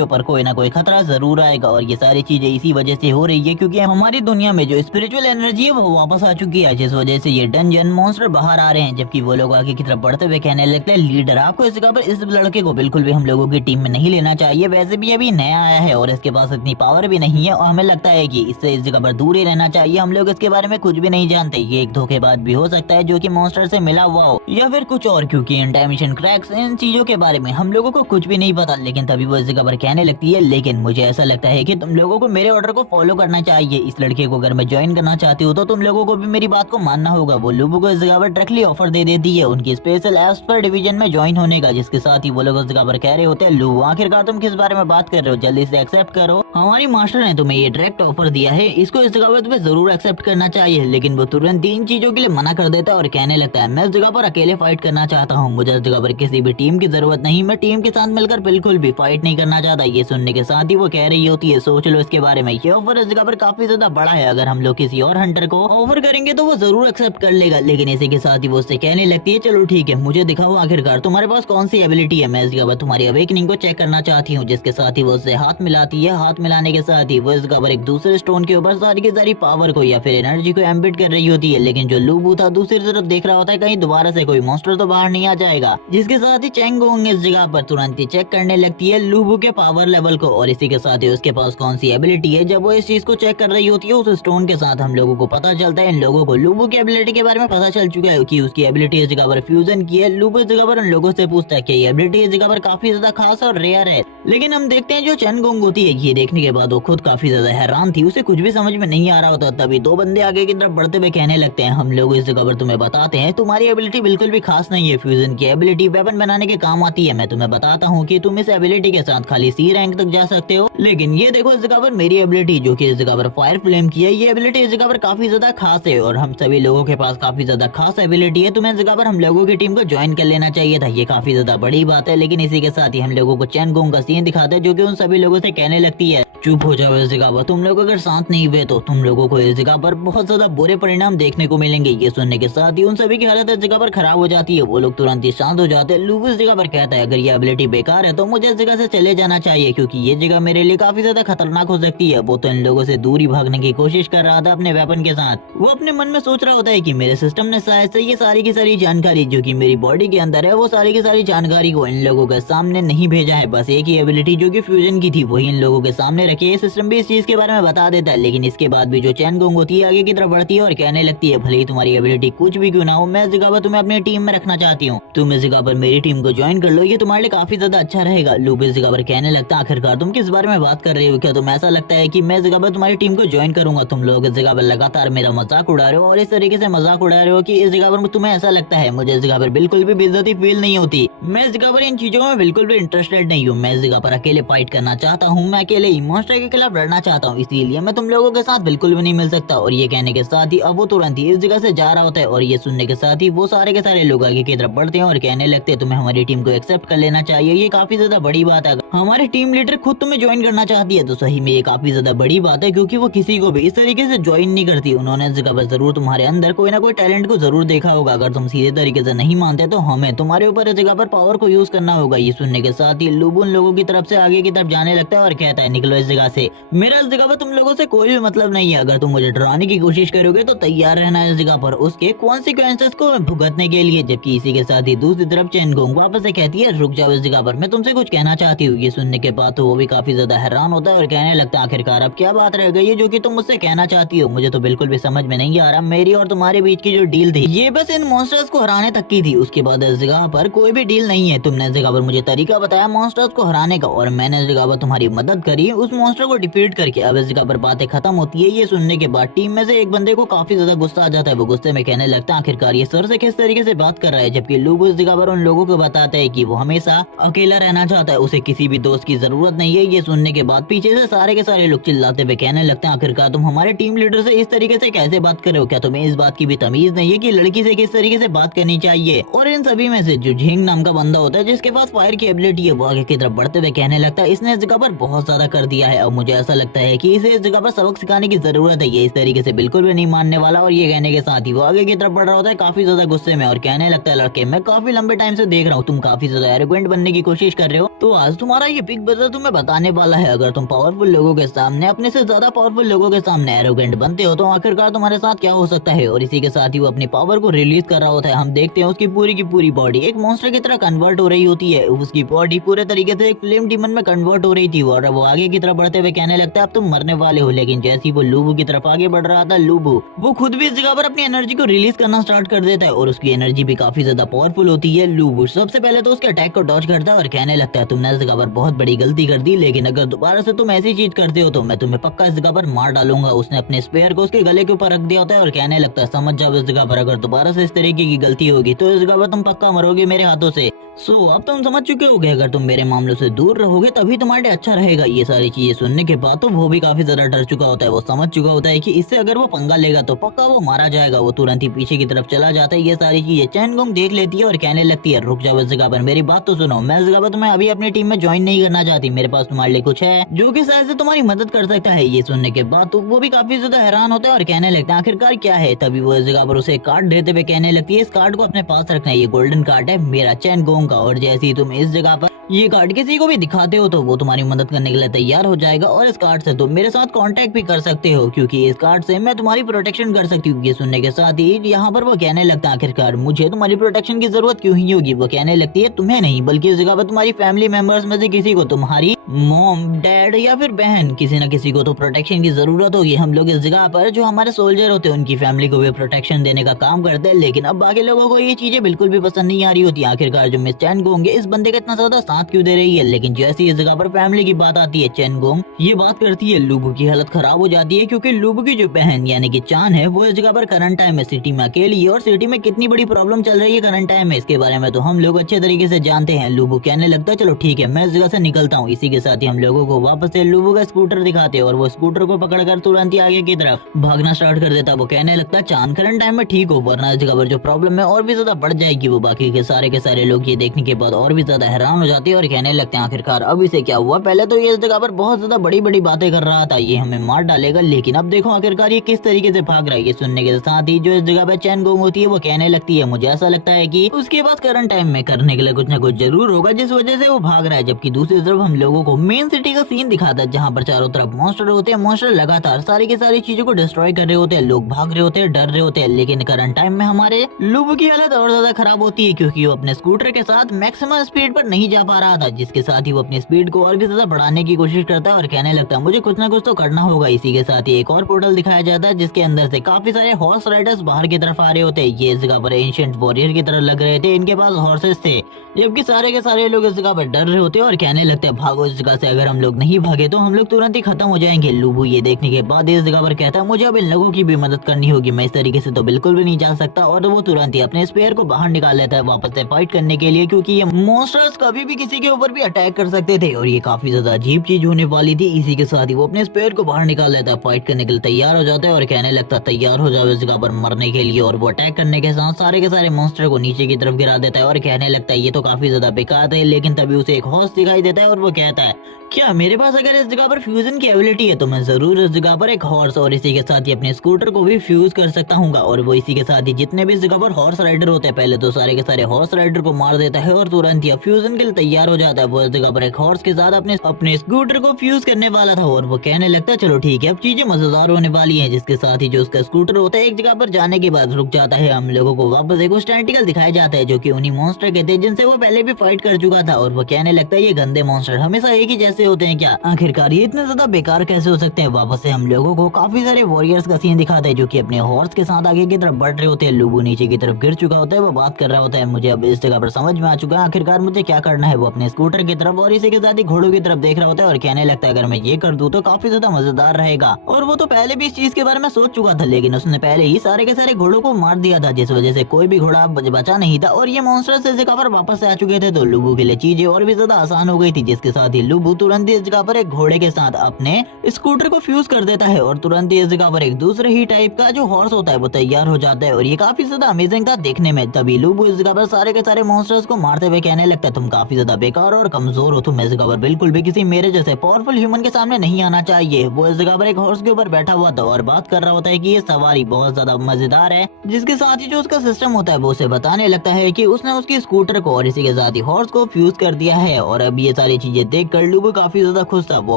ऊपर कोई ना कोई खतरा जरूर आएगा। और ये सारी चीजें इसी वजह से हो रही है क्योंकि हमारी दुनिया में जो स्पिरिचुअल एनर्जी है वो वापस आ चुकी है, जिस वजह से ये डंजन मॉन्स्टर बाहर आ रहे हैं। जबकि वो लोग आगे की तरफ बढ़ते हुए कहने लगते हैं लीडर आपको इस जगह पर इस लड़के को बिल्कुल भी हम लोगों की टीम में नहीं लेना चाहिए, वैसे भी अभी नया आया है और इसके पास इतनी पावर भी नहीं है और हमें लगता है कि इससे इस जगह पर दूर ही रहना चाहिए, हम लोग इसके बारे में कुछ भी नहीं जानते, ये एक धोखेबाज भी हो सकता है जो कि मॉन्स्टर से मिला हुआ हो या फिर कुछ और, क्योंकि इंटाइमिशन क्रैक्स इन चीजों के बारे में हम लोगों को कुछ भी नहीं पता। लेकिन तभी वो इस जगह पर कहने लगती है लेकिन मुझे ऐसा लगता है कि तुम लोगों को मेरे ऑर्डर को फॉलो करना चाहिए, इस लड़के को अगर मैं ज्वाइन करना चाहती हूँ तो तुम लोगों को भी मेरी बात को मानना होगा। वो लोगों को इस जगह पर डायरेक्टली ऑफर दे देती है उनकी स्पेशल एस्पर डिवीजन में ज्वाइन होने का, जिसके साथ ही वो लोग उस जगह पर कह रहे होते हैं लू आखिरकार तुम किस बारे में बात कर रहे हो, जल्दी से एक्सेप्ट करो। हमारी मास्टर ने तुम्हें ये डायरेक्ट ऑफर दिया है, इसको इस जगह पर तुम्हें जरूर एक्सेप्ट करना चाहिए। लेकिन वो तुरंत 3 चीजों के लिए मना कर देता है और कहने लगता है मैं इस जगह पर अकेले फाइट करना चाहता हूँ, मुझे इस जगह पर किसी भी टीम की जरूरत नहीं, मैं टीम के साथ मिलकर बिल्कुल भी फाइट नहीं करना चाहता। ये सुनने के साथ ही वो कह रही होती है सोच लो इसके बारे में, ये ऑफर इस जगह पर काफी ज्यादा बड़ा है, अगर हम लोग किसी और हंटर को ऑफर करेंगे तो वो जरूर एक्सेप्ट कर लेगा। लेकिन इसी के साथ ही वो उससे कहने लगती है चलो ठीक है, मुझे दिखाओ आखिरकार तुम्हारे पास कौन सी एबिलिटी है, मैं इस जगह पर तुम्हारी अवेकनिंग को चेक करना चाहती हूँ। जिसके साथ ही वो उससे हाथ मिलाती है, हाथ मिलाने के साथ ही वो इस जगह पर एक दूसरे स्टोन के ऊपर सारी की सारी पावर को या फिर एनर्जी को एम्बिट कर रही होती है। लेकिन जो लूबू था दूसरी तरफ देख रहा होता है कहीं दोबारा से कोई मॉन्स्टर तो बाहर नहीं आ जाएगा। जिसके साथ ही चेंगोंग इस जगह पर तुरंत ही चेक करने लगती है लूबू के पावर लेवल को और इसी के साथ ही उसके पास कौन सी एबिलिटी है। जब वो इस चीज को चेक कर रही होती है उस स्टोन के साथ हम लोगों को पता चलता है, इन लोगों को लूबू की एबिलिटी के बारे में पता चल चुका है कि उसकी एबिलिटी इस जगह पर फ्यूजन की है। लूबू इस जगह पर उन लोगों से पूछता है कि ये एबिलिटी इस जगह पर काफी ज्यादा खास और रेयर है। लेकिन हम देखते हैं जो चेंगोंग होती है ये देखने के बाद वो खुद काफी ज्यादा हैरान थी, उसे कुछ भी समझ में नहीं आ रहा होता। तभी 2 बंदे आगे की तरफ बढ़ते हुए कहने लगते हैं हम लोग इस जगह पर तुम्हें बताते हैं तुम्हारी एबिलिटी बिल्कुल भी खास नहीं है, फ्यूजन की एबिलिटी वेपन बनाने के काम आती है। मैं तुम्हें बताता हूँ कि तुम इस एबिलिटी के साथ खाली सी रैंक तक जा सकते हो, लेकिन ये देखो इस जगह पर मेरी एबिलिटी जो कि इस जगह पर फायर फ्लेम की है, ये एबिलिटी इस जगह पर काफी ज्यादा खास है और हम सभी लोगों के पास काफी ज्यादा खास एबिलिटी है। तुम्हें इस जगह पर हम लोगों की टीम को ज्वाइन कर लेना चाहिए था, ये काफी ज्यादा बड़ी बात है। लेकिन इसी के साथ ही हम लोगों को चेंगोंग का सीन दिखाते हैं जो कि उन सभी लोगों से कहने लगती है चुप हो जाओ इस जगह पर, तुम लोग अगर शांत नहीं हुए तो तुम लोगों को इस जगह पर बहुत ज्यादा बुरे परिणाम देखने को मिलेंगे। ये सुनने के साथ ही उन सभी की हालत इस जगह पर खराब हो जाती है, वो लोग तुरंत ही शांत हो जाते हैं। लूबू इस जगह पर कहता है अगर ये एबिलिटी बेकार है तो मुझे इस जगह से चले जाना चाहिए क्योंकि ये जगह मेरे लिए काफी ज्यादा खतरनाक हो सकती है। वो तो इन लोगों से दूर ही भागने की कोशिश कर रहा था अपने वेपन के साथ। वो अपने मन में सोच रहा होता है कि मेरे सिस्टम ने शायद से ये सारी की सारी जानकारी जो कि मेरी बॉडी के अंदर है वो सारी की सारी जानकारी को इन लोगों के सामने नहीं भेजा है, बस एक ही एबिलिटी जो कि फ्यूजन की थी वही इन लोगों के सामने रखी है। सिस्टम भी इस चीज के बारे में बता देता है। लेकिन इसके बाद भी जो चेंगोंग होती है आगे की तरफ बढ़ती है और कहने लगती है भले ही तुम्हारी एबिलिटी कुछ भी क्यों ना हो, मैं इस जगह पर तुम्हें अपनी टीम में रखना चाहती हूँ, तुम इस जगह पर मेरी टीम को ज्वाइन कर लो, ये तुम्हारे लिए काफी ज्यादा अच्छा रहेगा। लूबू इस जगह पर कहने लगता है आखिरकार तुम किस बारे में बात कर रहे हो, क्या तुम्हें ऐसा लगता है कि मैं इस जगह पर तुम्हारी टीम को ज्वाइन करूंगा? तुम लोग इस जगह पर लगातार मेरा मजाक उड़ा रहे हो और इस तरीके से मजाक उड़ा रहे हो कि इस जगह पर तुम्हें ऐसा लगता है। मुझे इस जगह पर बिल्कुल भी बेइज्जती फील नहीं होती, मैं इस जगह पर इन चीजों में बिल्कुल भी इंटरेस्टेड नहीं हूँ। मैं इस जगह पर अकेले फाइट करना चाहता हूँ, मैं अकेले ही मॉन्स्टर के खिलाफ लड़ना चाहता हूँ, इसीलिए मैं तुम लोगों के साथ बिल्कुल भी नहीं मिल सकता। और ये कहने के साथ ही अब वो तुरंत ही इस जगह से जा रहा होता है और ये सुनने के साथ ही वो सारे के सारे लोग आगे की तरफ बढ़ते हैं और कहने लगते हैं तुम्हें हमारी टीम को एक्सेप्ट कर लेना चाहिए, ये काफी ज्यादा बड़ी बात है। हमारे टीम लीडर खुद तुम्हें ज्वाइन करना चाहती है तो सही में ये काफी ज्यादा बड़ी बात है क्योंकि वो किसी को भी इस तरीके से ज्वाइन नहीं करती। उन्होंने इस जगह पर जरूर तुम्हारे अंदर कोई ना कोई टैलेंट को जरूर देखा होगा, अगर तुम सीधे तरीके से नहीं मानते तो हमें तुम्हारे ऊपर इस जगह पर पावर को यूज करना होगा। ये सुनने के साथ ही लूबू उन लोगों की तरफ से आगे की तरफ जाने लगता है और कहता है निकलो इस जगह से, मेरा इस जगह पर तुम लोगों से कोई भी मतलब नहीं है, अगर तुम मुझे डराने की कोशिश करोगे तो तैयार रहना इस जगह पर उसके कॉन्सिक्वेंसेस को भुगतने के लिए। जबकि इसी के साथ ही दूसरी तरफ चेंगोंग वापस से कहती है रुक जाओ इस जगह पर, मैं तुमसे कुछ कहना चाहती हूँ। ये सुनने के बाद तो वो भी काफी ज्यादा हैरान होता है और कहने लगता है आखिरकार अब क्या बात रह गई है जो कि तुम मुझसे कहना चाहती हो, मुझे तो बिल्कुल भी समझ में नहीं आ रहा। मेरी और तुम्हारे बीच की जो डील थी ये बस इन मॉन्स्टर्स को हराने तक की थी, उसके बाद इस जगह पर कोई भी डील नहीं है। तुमने इस जगह पर मुझे तरीका बताया मॉन्स्टर्स को हराने का और मैंने इस जगह पर तुम्हारी मदद करी उस मॉन्स्टर को डिफीट करके। अब इस जगह पर बातें खत्म होती है। ये सुनने के बाद टीम में से एक बंदे को काफी ज्यादा गुस्सा आ जाता है, वो गुस्से में कहने लगता है आखिरकार ये सर से किस तरीके से बात कर रहा है। जबकि लूबू इस जगह पर उन लोगों को बताता है कि वो हमेशा अकेला रहना चाहता है, उसे किसी भी दोस्त की जरूरत नहीं है। ये सुनने के बाद पीछे से सारे के सारे लोग चिल्लाते हुए कहने लगते हैं आखिरकार तुम हमारे टीम लीडर से इस तरीके से कैसे बात कर रहे हो, क्या तुम्हें इस बात की भी तमीज नहीं है कि लड़की से किस तरीके से बात करनी चाहिए। और इन सभी में से जो झिंग नाम का बंदा होता है जिसके पास फायर की एबिलिटी है वो आगे की तरफ बढ़ते हुए कहने लगता है इसने इस जगह पर बहुत ज्यादा कर दिया है, अब मुझे ऐसा लगता है कि इसे इस जगह पर सबक सिखाने की जरूरत है, ये इस तरीके से बिल्कुल भी नहीं मानने वाला। और ये कहने के साथ ही वो आगे की तरफ बढ़ रहा होता है काफी ज्यादा गुस्से में और कहने लगता है लड़के मैं काफी लंबे टाइम से देख रहा हूँ तुम काफी ज्यादा एरोगेंट बनने की कोशिश कर रहे हो, तो आज तुम्हारा ये बिग ब्रदर तुम्हें बताने वाला है अगर तुम पावरफुल लोगों के सामने अपने से ज्यादा पावरफुल लोगों के सामने एरोगेंट बनते हो तो आखिरकार तुम्हारे साथ क्या हो सकता है। और इसी के साथ ही वो अपनी पावर को रिलीज कर रहा होता है। हम देखते हैं उसकी पूरी की पूरी बॉडी एक मॉन्स्टर की तरह कन्वर्ट हो रही होती है, उसकी बॉडी पूरे तरीके से एक फ्लेम डीमन में कन्वर्ट हो रही थी और वो आगे की तरफ बढ़ते हुए कहने लगता है अब तुम मरने वाले हो। लेकिन जैसे ही वो लूबू की तरफ आगे बढ़ रहा था लूबू वो खुद भी इस जगह पर अपनी एनर्जी को रिलीज करना स्टार्ट कर देता है और उसकी एनर्जी भी काफी ज्यादा पावरफुल होती है। लूबू सबसे पहले तो उसके अटैक को डॉज करता है और कहने लगता है तुमने इस जगह पर बहुत बड़ी गलती कर दी, लेकिन अगर दोबारा से तुम ऐसी चीज करते हो तो मैं तुम्हें पक्का इस जगह पर मार डालूंगा। उसने अपने स्पेयर को उसके गले के ऊपर रख दिया होता है और कहने लगता है समझ जाओ इस जगह पर अगर दोबारा से इस तरीके की गलती होगी तो इस जगह पर तुम पक्का मरोगे मेरे हाथों से। अब तुम समझ चुके होगे, अगर तुम मेरे मामलों से दूर रहोगे तभी तुम्हारे लिए अच्छा रहेगा। ये सारी चीजें सुनने के बाद तो वो भी काफी ज्यादा डर चुका होता है। वो समझ चुका होता है कि इससे अगर वो पंगा लेगा तो पक्का वो मारा जाएगा। वो तुरंत ही पीछे की तरफ चला जाता है। ये सारी चीजें चैन गोंग देख लेती है और कहने लगती है, रुक जाओ इस जगह पर, मेरी बात तो सुनो। मैं इस जगह पर तुम्हें अभी अपनी टीम में ज्वाइन नहीं करना चाहती। मेरे पास तुम्हारे लिए कुछ है जो कि शायद से तुम्हारी मदद कर सकता है। ये सुनने के बाद तो वो भी काफी ज्यादा हैरान होता है और कहने लगता है, आखिरकार क्या है। तभी वो इस जगह पर उसे कार्ड देते हुए कहने लगती है, इस कार्ड को अपने पास रखना है, ये गोल्डन कार्ड है मेरा चैन गोंग का, और जैसे ही तुम इस जगह पर ये कार्ड किसी को भी दिखाते हो तो वो तुम्हारी मदद करने के लिए तैयार हो जाएगा। और इस कार्ड से तुम मेरे साथ कांटेक्ट भी कर सकते हो, क्योंकि इस कार्ड से मैं तुम्हारी प्रोटेक्शन कर सकती हूँ। ये सुनने के साथ ही यहाँ पर वो कहने लगता है, आखिरकार मुझे तुम्हारी प्रोटेक्शन की जरूरत क्यों ही होगी। वो कहने लगती है, तुम्हें नहीं बल्कि इस जगह पर तुम्हारी फैमिली मेंबर्स में से किसी को, तुम्हारी मॉम, डैड या फिर बहन, किसी न किसी को तो प्रोटेक्शन की जरूरत होगी। हम लोग इस जगह पर जो हमारे सोल्जर होते हैं उनकी फैमिली को भी प्रोटेक्शन देने का काम करते हैं, लेकिन अब बाकी लोगों को ये चीजें बिल्कुल भी पसंद नहीं आ रही होती। आखिरकार जो मिस चैन गोंग इस बंदे का इतना ज्यादा साथ क्यों दे रही है। लेकिन जैसे इस जगह पर फैमिली की बात आती है, चैन गोंग ये बात करती है, लूबू की हालत खराब हो जाती है, क्योंकि लूबू की जो बहन यानी कि चान है वो इस जगह पर करंट टाइम में सिटी में अकेली है। और सिटी में कितनी बड़ी प्रॉब्लम चल रही है करंट टाइम में, इसके बारे में तो हम लोग अच्छे तरीके से जानते हैं। लूबू कहने लगता है, चलो ठीक है मैं इस जगह से निकलता हूँ। इसी के साथ ही हम लोगों को वापस से लूबू का स्कूटर दिखाते हैं और वो स्कूटर को पकड़कर तुरंत ही आगे की तरफ भागना स्टार्ट कर देता है। वो कहने लगता है, चांद करंट टाइम में ठीक हो, वरना इस जगह पर जो प्रॉब्लम है और भी ज्यादा बढ़ जाएगी। वो बाकी के सारे लोग ये देखने के बाद और भी ज्यादा हैरान हो जाते हैं और कहने लगते हैं, आखिरकार अब इसे क्या हुआ। पहले तो ये इस जगह पर बहुत ज्यादा बड़ी बड़ी बातें कर रहा था, ये हमें मार डालेगा, लेकिन अब देखो आखिरकार ये किस तरीके से भाग रहा है। ये सुनने के साथ ही जो इस जगह पर चैन गोंग होती है वो कहने लगती है, मुझे ऐसा लगता है कि उसके पास करंट टाइम में करने के लिए कुछ ना कुछ जरूर होगा जिस वजह से वो भाग रहा है। जबकि दूसरी तरफ हम लोगों को मेन सिटी का सीन दिखाता है, जहाँ पर चारों तरफ मॉन्स्टर होते हैं। मॉन्स्टर लगातार सारी की सारी चीजों को डिस्ट्रॉय कर रहे होते हैं, लोग भाग रहे होते हैं, डर रहे होते हैं। लेकिन करंट टाइम में हमारे लूबू की हालत और ज्यादा खराब होती है, क्योंकि वो अपने स्कूटर के साथ मैक्सिमम स्पीड पर नहीं जा पा रहा था, जिसके साथ ही वो अपनी स्पीड को और भी ज्यादा बढ़ाने की कोशिश करता है और कहने लगता है, मुझे कुछ ना कुछ तो करना होगा। इसी के साथ ही एक और पोर्टल दिखाया जाता है, जिसके अंदर से काफी सारे हॉर्स राइडर्स बाहर की तरफ आ रहे होते हैं। ये इस जगह पर एंशिएंट वॉरियर की तरह लग रहे थे, इनके पास हॉर्सेस थे, जबकि सारे के सारे लोग इस जगह पर डर रहे होते हैं और कहने लगते हैं, भागो इस जगह से, अगर हम लोग नहीं भागे तो हम लोग तुरंत ही खत्म हो जाएंगे। लूबू ये देखने के बाद इस जगह पर कहता है, मुझे अब इन लोगों की भी मदद करनी होगी, मैं इस तरीके से तो बिल्कुल भी नहीं जा सकता। और वो तुरंत ही अपने स्पेयर को बाहर निकाल लेता है वापस से फाइट करने के लिए, क्योंकि ये मॉन्स्टर्स कभी भी किसी के ऊपर भी अटैक कर सकते थे और ये काफी ज्यादा अजीब चीज होने वाली थी। इसी के साथ ही वो अपने स्पेयर को बाहर निकाल लेता है, फाइट करने के लिए तैयार हो जाता है और कहने लगता है, तैयार हो जाओ इस जगह पर मरने के लिए। और वो अटैक करने के साथ सारे के सारे मॉन्स्टर को नीचे की तरफ गिरा देता है और कहने लगता है, ये तो काफी ज्यादा बेकार है। लेकिन तभी उसे एक हॉर्स दिखाई देता है और वो कहता है, क्या मेरे पास अगर इस जगह पर फ्यूजन की एबिलिटी है तो मैं जरूर इस जगह पर एक हॉर्स और इसी के साथ ही अपने स्कूटर को भी फ्यूज कर सकता हूँ। और वो इसी के साथ ही जितने भी इस जगह पर हॉर्स राइडर होते हैं, पहले तो सारे के सारे हॉर्स राइडर को मार देता है और तुरंत ही फ्यूजन के लिए तैयार हो जाता है। वो इस जगह पर एक हॉर्स के साथ अपने स्कूटर को फ्यूज करने वाला था और वो कहने लगता है, चलो ठीक है अब चीजें मजेदार होने वाली है। जिसके साथ ही जो उसका स्कूटर होता है एक जगह पर जाने के बाद रुक जाता है। हम लोगों को वापस एक उस टेंटिकल दिखाया जाता है जो कि उन्हीं मॉन्स्टर के थे जिनसे वो पहले भी फाइट कर चुका था। और वो कहने लगता है, ये गंदे मॉन्स्टर हमेशा एक ही जैसे होते हैं क्या, आखिरकार ये इतने ज्यादा बेकार कैसे हो सकते हैं। वापस से हम लोगों को काफी सारे वॉरियर्स का सीन दिखाता है जो कि अपने हॉर्स के साथ आगे की तरफ बढ़ रहे होते हैं। लूबू नीचे की तरफ गिर चुका होता है, वो बात कर रहा होता है, मुझे अब इस जगह पर समझ में आ चुका है आखिरकार मुझे क्या करना है। वो अपने स्कूटर की तरफ और इसी के साथ ही घोड़ों की तरफ देख रहा होता है और कहने लगता है, अगर मैं ये कर दूं तो काफी ज्यादा मजेदार रहेगा। और वो तो पहले भी इस चीज के बारे में सोच चुका था, लेकिन उसने पहले ही सारे के सारे घोड़ों को मार दिया था, जिस वजह से कोई भी घोड़ा बचा नहीं था। और ये मॉन्स्टर्स इस जगह पर वापस से आ चुके थे, तो लूबू के लिए चीजें और भी ज्यादा आसान हो गई थी। जिसके साथ ही लूबू तुरंत इस जगह पर एक घोड़े के साथ अपने स्कूटर को फ्यूज कर देता है और तुरंत ही इस जगह पर एक दूसरे ही टाइप का जो हॉर्स होता है वो तैयार हो जाता है। और ये काफी ज्यादा अमेजिंग था देखने में। तभी लूबू इस जगह पर सारे के सारे मॉन्स्टर्स को मारते हुए कहने लगता है, तुम काफी ज्यादा बेकार और कमजोर हो, तुम इस जगह पर बिल्कुल भी किसी मेरे जैसे पावरफुल ह्यूमन के सामने नहीं आना चाहिए। वो इस जगह पर एक हॉर्स के ऊपर बैठा हुआ था और बात कर रहा होता है कि ये सवारी बहुत ज्यादा मजेदार है। जिसके साथ ही जो उसका सिस्टम होता है वो उसे बताने लगता है कि उसने उसकी स्कूटर को और इसी के साथ ही हॉर्स को फ्यूज कर दिया है। और अब ये सारी चीजें देख कर लूबू काफी ज्यादा खुश था। वो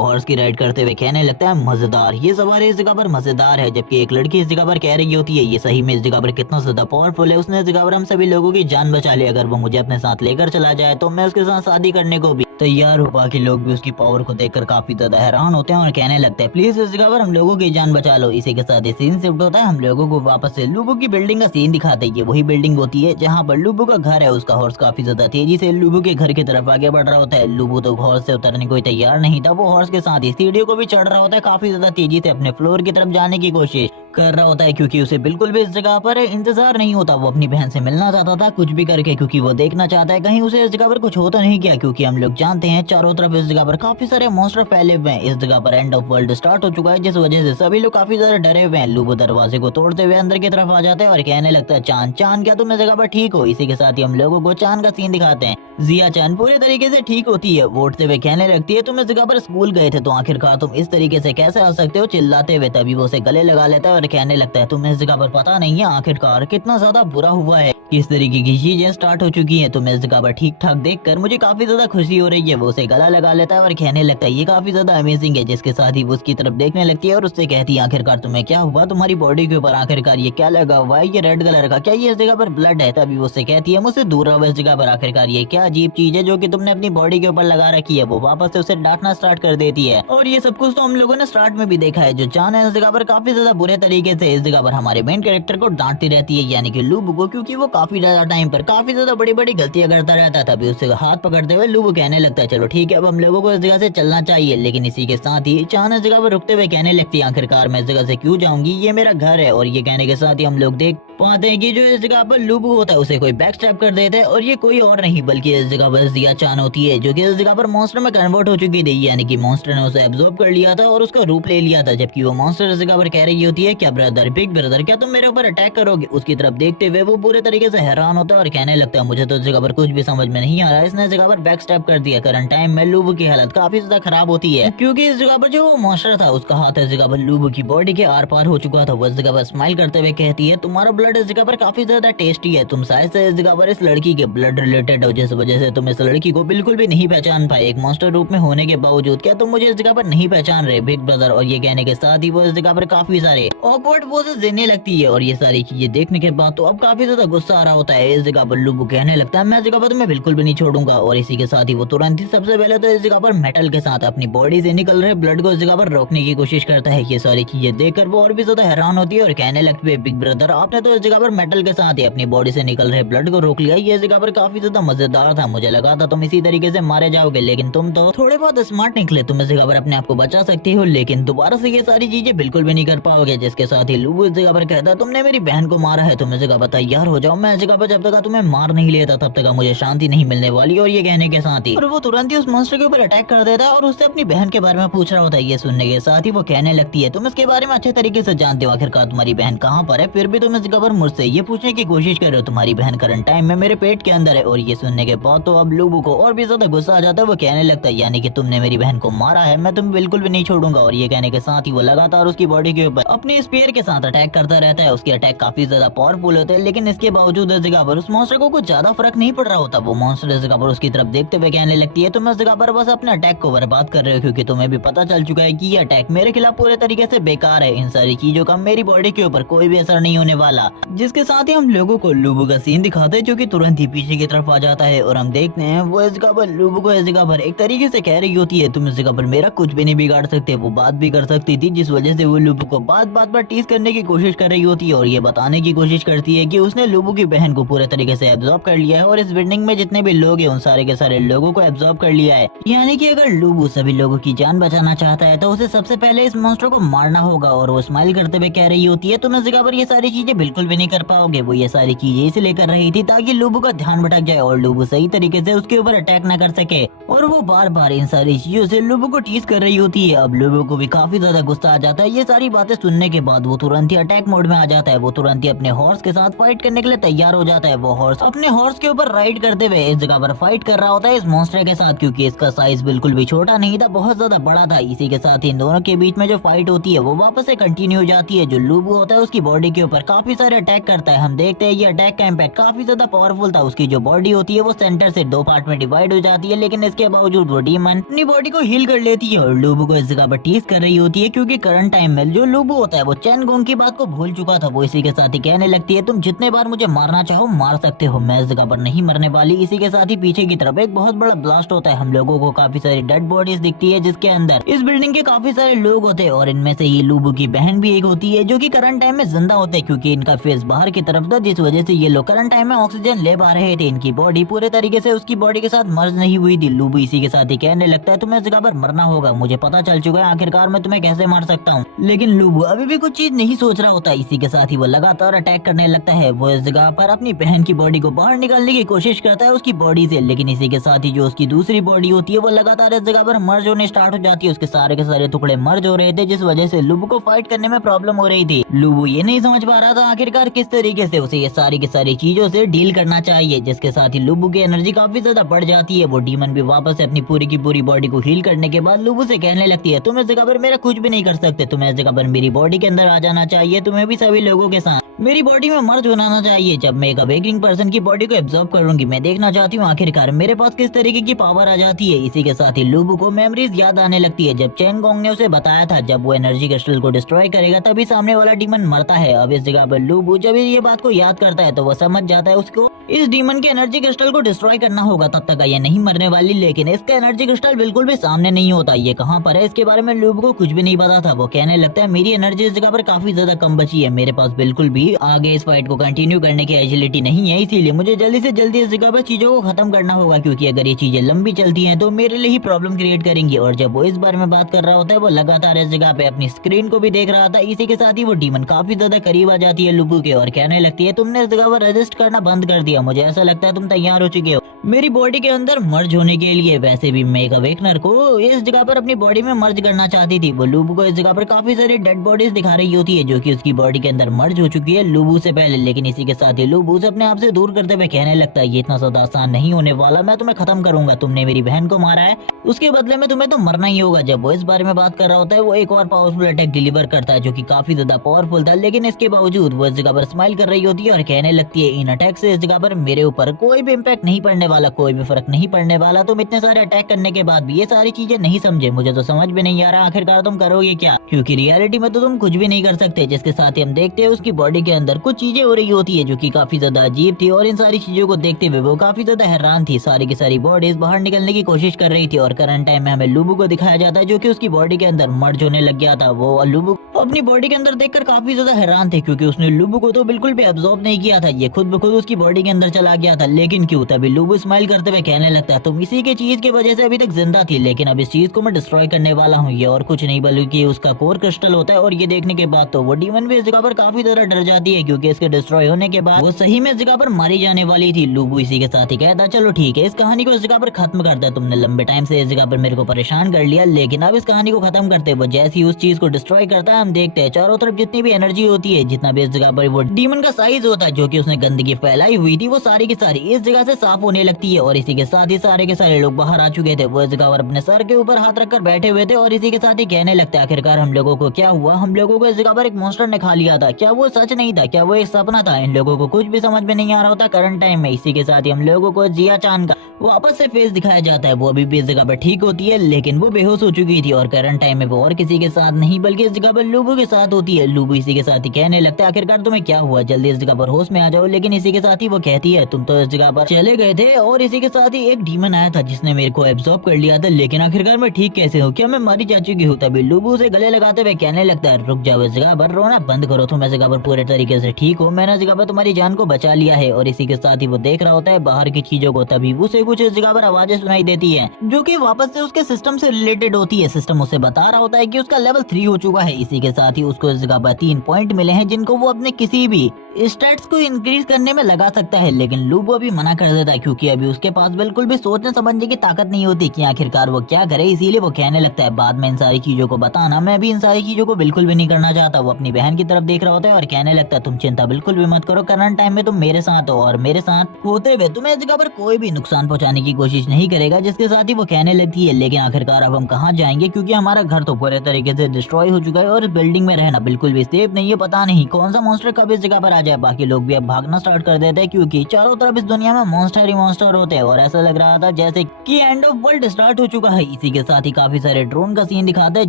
हॉर्स की राइड करते हुए कहने लगता है, मजेदार, ये सवारी इस जगह पर मजेदार है। जबकि एक लड़की इस जगह पर कह रही होती है, ये सही में इस जगह पर कितना ज्यादा पावरफुल है, उसने इस जगह पर हम सभी लोगों की जान बचा ली। अगर वो मुझे अपने साथ लेकर चला जाए तो मैं उसके साथ शादी करने को भी तैयार हो। बाकी लोग भी उसकी पावर को देखकर काफी ज्यादा हैरान होते हैं और कहने लगते हैं, प्लीज इस जगह पर हम लोगों की जान बचा लो। इसी के साथ ये सीन शिफ्ट होता है, हम लोगों को वापस से लूबू की बिल्डिंग का सीन दिखाते हैं। ये वही बिल्डिंग होती है जहाँ पर लूबू का घर है। उसका हॉर्स काफी ज्यादा तेजी से लूबू के घर की तरफ आगे बढ़ रहा होता है। लूबू तो हॉर्स से उतरने को तैयार नहीं था, वो हॉर्स के साथ ही सीढ़ियों को भी चढ़ रहा होता है, काफी ज्यादा तेजी से अपने फ्लोर की तरफ जाने की कोशिश कर रहा होता है, क्योंकि उसे बिल्कुल भी इस जगह पर इंतजार नहीं होता। वो अपनी बहन से मिलना चाहता था कुछ भी करके, क्योंकि वो देखना चाहता है कहीं उसे इस जगह पर कुछ होता नहीं क्या, क्योंकि हम लोग जानते हैं चारों तरफ इस जगह पर काफी सारे मॉन्स्टर फैले हुए हैं। इस जगह पर एंड ऑफ वर्ल्ड स्टार्ट हो चुका है, जिस वजह से सभी लोग काफी ज्यादा डरे हुए हैं। लूबो दरवाजे को तोड़ते हुए अंदर की तरफ आ जाते हैं और कहने लगता है, चांद चांद क्या तुम इस जगह पर ठीक हो। इसी के साथ ही हम लोगों को चांद का सीन दिखाते हैं। जिया चांद पूरे तरीके से ठीक होती है, वो उठते हुए कहने लगती है, तुम इस जगह पर स्कूल गए थे तो आखिरकार तुम इस तरीके से कैसे आ सकते हो, चिल्लाते हुए। तभी वो उसे गले लगा लेता है और कहने लगता है, तुम्हें इस जगह पर पता नहीं है आखिरकार कितना ज्यादा बुरा हुआ है, किस तरीके की चीजें स्टार्ट हो चुकी हैं। तुम्हें इस जगह पर ठीक ठाक देखकर मुझे काफी ज्यादा खुशी हो रही है। वो उसे गला लगा लेता है और कहने लगता है, ये काफी ज्यादा अमेजिंग है। जिसके साथ ही वो उसकी तरफ देखने लगती है और उससे कहती है, आखिरकार तुम्हें क्या हुआ, तुम्हारी बॉडी के ऊपर आखिरकार ये क्या लगा हुआ है, ये रेड कलर का, क्या ये इस जगह पर ब्लड है। तभी वो उससे कहती है, मुझसे दूर रहो इस जगह पर, आखिरकार ये क्या अजीब चीज है जो कि तुमने अपनी बॉडी के ऊपर लगा रखी है। वो वापस से उसे डांटना स्टार्ट कर देती है। और ये सब कुछ तो हम लोगों ने स्टार्ट में भी देखा है। जो चान है इस जगह पर काफी ज्यादा बुरे तरीके से इस जगह पर हमारे मेन कैरेक्टर को डांटती रहती है, यानी कि लूबो को, क्योंकि वो काफी ज्यादा टाइम पर काफी ज्यादा बड़ी बड़ी गलतियां करता रहता था। तभी उससे हाथ पकड़ते हुए लूबो कहने लगता है, चलो ठीक है अब हम लोगों को इस जगह से चलना चाहिए। लेकिन इसी के साथ ही चान इस जगह पर रुकते हुए कहने लगती है, आखिरकार मैं इस जगह से क्यों जाऊंगी, ये मेरा घर है। और ये कहने के साथ ही हम लोग देख पाते हैं कि जो इस जगह पर लूबो होता है उसे कोई बैक स्टैप कर देता है, और ये कोई और नहीं बल्कि इस जगह पर जिया चान होती है, जो कि इस जगह पर मॉन्स्टर में कन्वर्ट हो चुकी थी, यानी कि मॉन्स्टर ने उसे एब्जॉर्ब कर लिया था और उसका रूप ले लिया था। जबकि वो मॉन्स्टर इस जगह पर कह रही होती है, क्या ब्रदर, बिग ब्रदर, क्या तुम मेरे ऊपर अटैक करोगे। उसकी तरफ देखते हुए वो पूरे तरीके से हैरान होता है और कहने लगता है, मुझे तो इस जगह पर कुछ भी समझ में नहीं आ रहा है, इसने इस जगह पर बैक स्टैप कर दिया। करंट टाइम में लूबो की हालत काफी ज्यादा खराब होती है, क्योंकि इस जगह पर जो मॉन्स्टर था उसका हाथ इस जगह पर लूबो की बॉडी के आर पार हो चुका था। वो इस जगह पर स्माइल करते हुए कहती है, तुम्हारा ब्लड इस जगह पर काफी ज्यादा टेस्टी है, तुम शायद से इस जगह पर इस लड़की के ब्लड रिलेटेड हो, जिस वजह से तुम इस लड़की को बिल्कुल भी नहीं पहचान पाए एक मॉन्स्टर रूप में होने के बावजूद। क्या तुम मुझे इस जगह पर नहीं पहचान रहे बिग ब्रदर। और ये कहने के साथ ही वो इस जगह पर काफी सारे ऑकवर्ड पोजेस देने लगती है। और ये सारी चीजें देखने के बाद तो अब काफी ज्यादा गुस्सा आ रहा होता है। इस जगह पर लूबो कहने लगता है, मैं इस जगह पर तुम्हें बिल्कुल भी नहीं छोड़ूंगा। और इसी के साथ ही वो तुरंत ही सबसे पहले तो इस जगह पर मेटल के साथ अपनी बॉडी से निकल रहे ब्लड को इस जगह पर रोकने की कोशिश करता है। ये सारी चीजें देखकर वो और भी ज्यादा हैरान होती है और कहने लगती है, बिग ब्रदर आपने तो इस जगह पर मेटल के साथ ही अपनी बॉडी से निकल रहे ब्लड को रोक लिया। ये जगह पर काफी ज्यादा मजेदार था, मुझे लगा था तुम इसी तरीके से मारे जाओगे, लेकिन तुम तो थोड़े बहुत स्मार्ट निकले, तुम इस जगह पर अपने आप को बचा सकती हो, लेकिन दोबारा से ये सारी चीजें बिल्कुल भी नहीं कर पाओगे। जिसके साथ ही लूबो इस जगह पर कहता, तुमने मेरी बहन को मारा है, तुम इस जगह पर तैयार हो जाओ, मैं इस जगह पर जब तक तुम्हें मार नहीं लेता तब तक मुझे शांति नहीं मिलने वाली। और ये कहने के साथ ही और वो तुरंत ही उस मॉन्स्टर के ऊपर अटैक कर देता है और उससे अपनी बहन के बारे में पूछ रहा होता है। ये सुनने के साथ ही वो कहने लगती है, तुम इसके बारे में अच्छे तरीके से जानते हो, आखिरकार तुम्हारी बहन कहाँ पर है, फिर भी तुम इस जगह पर मुझसे ये पूछने की कोशिश कर रहे हो, तुम्हारी बहन करंट टाइम में मेरे पेट के अंदर है। और ये सुनने के बाद तो अब लूबो को और भी ज्यादा गुस्सा आ जाता है। वो कहने लगता है, यानी कि तुमने मेरी बहन को मारा है, मैं तुम्हें बिल्कुल भी नहीं छोड़ूंगा। और ये कहने के साथ ही वो लगातार उसकी बॉडी के ऊपर अपने स्पीयर के साथ अटैक करता रहता है। उसके अटैक काफी ज्यादा पावरफुल होते हैं, लेकिन इसके बावजूद इस जगह पर उस मॉन्स्टर को कुछ ज्यादा फर्क नहीं पड़ रहा होता। वो मॉन्स्टर इस जगह पर उसकी तरफ देखते हुए कहने लगती है, तुम इस जगह पर बस अपने अटैक को बर्बाद कर रहे हो, क्योंकि तुम्हें भी पता चल चुका है कि ये अटैक मेरे खिलाफ पूरे तरीके से बेकार है। इन सारी चीजों का मेरी बॉडी के ऊपर कोई भी असर नहीं होने वाला। जिसके साथ ही हम लोगों को लूबो का सीन दिखाते हैं, जो कि तुरंत ही पीछे की तरफ आ जाता है और हम देखते हैं वो इस जगह पर लूबो को इस जगह पर एक तरीके से कह रही होती है, तुम इस जगह पर मेरा कुछ भी नहीं बिगाड़ सकते। वो बात भी कर सकती थी, जिस वजह से वो लूबो को बात बात पर टीज करने की कोशिश कर रही होती है और ये बताने की कोशिश करती है कि उसने लूबो की बहन को पूरे तरीके से एब्जॉर्ब कर लिया है और इस बिल्डिंग में जितने भी लोग हैं उन सारे के सारे लोगों को एब्जॉर्ब कर लिया है। यानी कि अगर लूबो सभी लोगों की जान बचाना चाहता है तो उसे सबसे पहले इस मॉन्स्टर को मारना होगा। और वो स्माइल करते हुए कह रही होती है, तुम इस जगह पर ये सारी चीजें बिल्कुल भी नहीं कर पाओगे। वो ये सारी चीजें इसलिए कर रही थी ताकि लूबो का ध्यान भटक जाए और लूबो सही तरीके से उसके ऊपर अटैक न कर सके। और वो बार बार इन सारी चीजों से लूबो को टीज कर रही होती है। अब लूबो को भी काफी ज्यादा गुस्सा आ जाता है। ये सारी बातें सुनने के बाद वो तुरंत ही अटैक मोड में आ जाता है। वो तुरंत ही अपने हॉर्स के साथ फाइट करने के लिए तैयार हो जाता है। वो हॉर्स अपने हॉर्स के ऊपर राइड करते हुए इस जगह पर फाइट कर रहा होता है इस मॉन्स्टर के साथ, क्योंकि इसका साइज बिल्कुल भी छोटा नहीं था, बहुत ज्यादा बड़ा था। इसी के साथ ही इन दोनों के बीच में जो फाइट होती है वो वापस से कंटिन्यू हो जाती है। जो लूबो होता है उसकी बॉडी के ऊपर काफी सारे अटैक करता है। हम देखते हैं ये अटैक का इम्पैक्ट काफी ज्यादा पावरफुल था। उसकी जो बॉडी होती है वो सेंटर से 2 पार्ट में डिवाइड हो जाती है, लेकिन इसके बावजूद वो डीमन अपनी बॉडी को हील कर लेती है और लूबो को इस जगह पर टीज कर रही होती है, क्योंकि करंट टाइम में जो लूबो होता है वो चेन गोंग की बात को भूल चुका था। वो इसी के साथ ही कहने लगती है, तुम जितने बार मुझे मारना चाहो मार सकते हो, मैं इस जगह पर नहीं मरने वाली। इसी के साथ ही पीछे की तरफ एक बहुत बड़ा ब्लास्ट होता है। हम लोगों को काफी सारी डेड बॉडीज दिखती है, जिसके अंदर इस बिल्डिंग के काफी सारे लोग होते हैं और इनमें से ये लूबो की बहन भी एक होती है, जो कि करंट टाइम में जिंदा होते हैं, क्योंकि इनका फेस बाहर की तरफ था, जिस वजह से ये लोग करंट टाइम में ऑक्सीजन ले पा रहे थे। इनकी बॉडी पूरे तरीके से उसकी बॉडी के साथ मर्ज नहीं हुई थी। लूबो इसी के साथ ही कहने लगता है, तुम्हें इस जगह पर मरना होगा, मुझे पता चल चुका है आखिरकार मैं तुम्हें कैसे मार सकता हूँ। लेकिन लूबो अभी भी कुछ चीज नहीं सोच रहा होता। इसी के साथ ही वो लगातार अटैक करने लगता है। वो इस जगह पर अपनी बहन की बॉडी को बाहर निकालने की कोशिश करता है उसकी बॉडी से, लेकिन इसी के साथ ही जो उसकी दूसरी बॉडी होती है वो लगातार इस जगह पर मर्ज होने स्टार्ट हो जाती है। उसके सारे टुकड़े मर्ज हो रहे थे, जिस वजह से लुबू को फाइट करने में प्रॉब्लम हो रही थी। लुबू ये नहीं समझ पा रहा था आखिरकार किस तरीके से उसे ये सारी की सारी चीजों से डील करना चाहिए, जिसके साथ ही लुबू की एनर्जी काफी ज्यादा बढ़ जाती है। वो डीमन भी वापस से अपनी पूरी की पूरी बॉडी को हील करने के बाद लुबू से कहने लगती है, तुम इस जगह पर मेरा कुछ भी नहीं कर सकते, तुम्हें इस जगह पर मेरी बॉडी के अंदर आ जाना चाहिए, तुम्हें भी सभी लोगों के साथ मेरी बॉडी में मर्ज होना चाहिए। जब मैं एक अवेकनिंग पर्सन की बॉडी को एब्जॉर्ब करूंगी, मैं देखना चाहती हूँ आखिरकार मेरे पास किस तरीके की पावर आ जाती है। इसी के साथ ही लुबू को मेमोरीज याद आने लगती है, जब चेन गोंग ने उसे बताया था जब वो एनर्जी क्रिस्टल को डिस्ट्रॉय करेगा तभी सामने वाला डीमन मरता है। अब इस जगह पर लुबू जब ये बात को याद करता है तो वो समझ जाता है उसको इस डीमन के एनर्जी क्रिस्टल को डिस्ट्रॉय करना होगा, तब तक ये नहीं मरने वाली। लेकिन इसका एनर्जी क्रिस्टल बिल्कुल भी सामने नहीं होता, ये कहाँ पर है इसके बारे में लुबू को कुछ भी नहीं पता था। वो कहने लगता है मेरी एनर्जी इस जगह पर काफी ज्यादा कम बची है, मेरे पास बिल्कुल भी आगे इस फाइट को कंटिन्यू करने की एजिलिटी नहीं है, इसीलिए मुझे जल्दी से जल्दी इस जगह पर चीजों को खत्म करना होगा, क्योंकि अगर ये चीजें लंबी चलती हैं तो मेरे लिए ही प्रॉब्लम क्रिएट करेंगी। और जब वो इस बारे में बात कर रहा होता है वो लगातार इस जगह पे अपनी स्क्रीन को भी देख रहा था। इसी के साथ ही वो डीमन काफी ज्यादा करीब आ जाती है लुबू के और कहने लगती है तुमने इस जगह पर रेजिस्ट करना बंद कर दिया, मुझे ऐसा लगता है तुम तैयार हो चुके हो मेरी बॉडी के अंदर मर्ज होने के लिए। वैसे भी मैं एक अवेकनर को इस जगह पर अपनी बॉडी में मर्ज करना चाहती थी। वो लुबू को इस जगह पर काफी सारी डेड बॉडीज दिखा रही होती है जो कि उसकी बॉडी के अंदर मर्ज हो चुकी है लुबू से पहले। लेकिन इसी के साथ ही लुबू से अपने आप से दूर करते हुए कहने लगता है ये इतना ज्यादा आसान नहीं होने वाला, मैं तुम्हें खत्म करूंगा, तुमने मेरी बहन को मारा है उसके बदले में तुम्हें तो मरना ही होगा। जब वो इस बारे में बात कर रहा होता है वो एक और पावरफुल अटैक डिलीवर करता है जो कि काफी ज्यादा पावरफुल था, लेकिन इसके बावजूद वो इस जगह पर स्माइल कर रही होती है और कहने लगती है इन अटैक से इस जगह पर मेरे ऊपर कोई भी इम्पैक्ट नहीं पड़ने वाला, कोई भी फर्क नहीं पड़ने वाला। तुम इतने सारे अटैक करने के बाद भी ये सारी चीजें नहीं समझे, मुझे तो समझ भी नहीं आ रहा आखिरकार तुम करोगे क्या, क्योंकि रियलिटी में तो तुम कुछ भी नहीं कर सकते। जिसके साथ ही हम देखते हैं उसकी बॉडी के अंदर कुछ चीजें हो रही होती है जो कि काफी ज्यादा अजीब थी और इन सारी चीजों को देखते हुए वो काफी ज्यादा हैरान थी। सारी की सारी बॉडीज बाहर निकलने की कोशिश कर रही थी और करंट टाइम में हमें लुबू को दिखाया जाता है जो कि उसकी बॉडी के अंदर मर्ज होने लग गया था। वो लुबू अपनी बॉडी के अंदर देखकर काफी ज्यादा हैरान थे क्योंकि उसने लुबू को तो बिल्कुल भी अब्सॉर्ब नहीं किया था, ये खुद ब खुद उसकी बॉडी के अंदर चला गया था। लेकिन क्यों? तभी लुबू स्माइल करते हुए कहने लगता है तुम इसी के चीज की वजह से अभी तक जिंदा थी, लेकिन अब इस चीज को मैं डिस्ट्रॉय करने वाला हूँ। ये और कुछ नहीं बल्कि उसका कोर क्रिस्टल होता है। और ये देखने के बाद तो वो डीमन भी इस जगह पर काफी ज्यादा डर जाती है क्योंकि इसके डिस्ट्रॉय होने के बाद वो सही में इस जगह पर मारी जाने वाली थी। लुबू इसी के साथ ही कहता चलो ठीक है इस कहानी को इस जगह पर खत्म करता है, तुमने लंबे टाइम से इस जगह पर मेरे को परेशान कर लिया, लेकिन अब इस कहानी को खत्म करते वो जैसे ही उस चीज को डिस्ट्रॉय करता है हम देखते हैं चारों तरफ जितनी भी एनर्जी होती है, जितना भी इस जगह पर वो डीमन का साइज होता है जो कि उसने गंदगी फैलाई हुई थी, वो सारी की सारी इस जगह से साफ होने लगती है। और इसी के साथ ही सारे के सारे लोग बाहर आ चुके थे। वो इस जगह पर अपने सर के ऊपर हाथ रखकर बैठे हुए थे और इसी के साथ ही कहने लगता है आखिरकार हम लोगों को क्या हुआ, हम लोगों को इस जगह पर एक मॉन्स्टर ने खा लिया था, क्या वो सच नहीं था, क्या वो एक सपना था? इन लोगों को कुछ भी समझ में नहीं आ रहा होता करंट टाइम में। इसी के साथ ही हम लोगों को जिया चांद का वापस से फेस दिखाया जाता है। वो अभी भी इस जगह पर ठीक होती है लेकिन वो बेहोश हो चुकी थी और करंट टाइम में वो और किसी के साथ नहीं बल्कि इस जगह पर लुबू के साथ होती है। लुबू इसी के साथ ही कहने लगता है आखिरकार तुम्हें क्या हुआ, जल्दी इस जगह पर होश में आ जाओ। लेकिन इसी के साथ ही वो कहती है तुम तो इस जगह पर चले गए थे और इसी के साथ ही एक डीमन आया था जिसने मेरे को एब्सॉर्ब कर लिया था, लेकिन आखिरकार मैं ठीक कैसे हूँ, क्या मैं मारी जा चुकी हूँ? तभी लुबू से गले लगाते हुए कहने लगता है रुक जाओ, इस जगह पर रोना बंद करो, तुम इस जगह पर पूरे तरीके से ठीक हो, मैंने इस जगह पर तुम्हारी जान को बचा लिया है। और इसी के साथ ही वो देख रहा होता है बाहर की चीजों को, तभी उसे कुछ इस जगह पर आवाजें सुनाई देती है जो कि वापस से उसके सिस्टम से रिलेटेड होती है। सिस्टम उसे बता रहा होता है कि उसका लेवल 3 हो चुका है। इसी के साथ ही उसको इस जगह पर 3 पॉइंट मिले हैं जिनको वो अपने किसी भी स्टैट्स को इंक्रीज करने में लगा सकता है, लेकिन लुबू अभी मना कर देता है क्योंकि अभी उसके पास बिल्कुल भी सोचने समझने की ताकत नहीं होती कि आखिरकार वो क्या करे। इसीलिए वो कहने लगता है बाद में इन सारी चीजों को बताना, मैं भी इन सारी चीजों को बिल्कुल भी नहीं करना चाहता। वो अपनी बहन की तरफ देख रहा होता है और कहने लगता है तुम चिंता बिल्कुल भी मत करो, करंट टाइम में तुम मेरे साथ हो और मेरे साथ होते हुए तुम्हें इस जगह पर कोई भी नुकसान पहुंचाने की कोशिश नहीं करेगा। जिसके साथ ही वो कहने लगती है लेकिन आखिरकार अब हम कहाँ जाएंगे, क्योंकि हमारा घर तो पूरे तरीके से डिस्ट्रॉय हो चुका है और इस बिल्डिंग में रहना बिल्कुल भी सेफ नहीं है। पता नहीं कौन सा मॉन्स्टर कब इस जगह पर आ जाए। बाकी लोग भी अब भागना स्टार्ट कर देते हैं क्योंकि चारों तरफ इस दुनिया में मॉन्स्टर ही मॉन्स्टर होते हैं और ऐसा लग रहा था जैसे कि एंड ऑफ वर्ल्ड स्टार्ट हो चुका है। इसी के साथ ही काफी सारे ड्रोन का सीन दिखाते हैं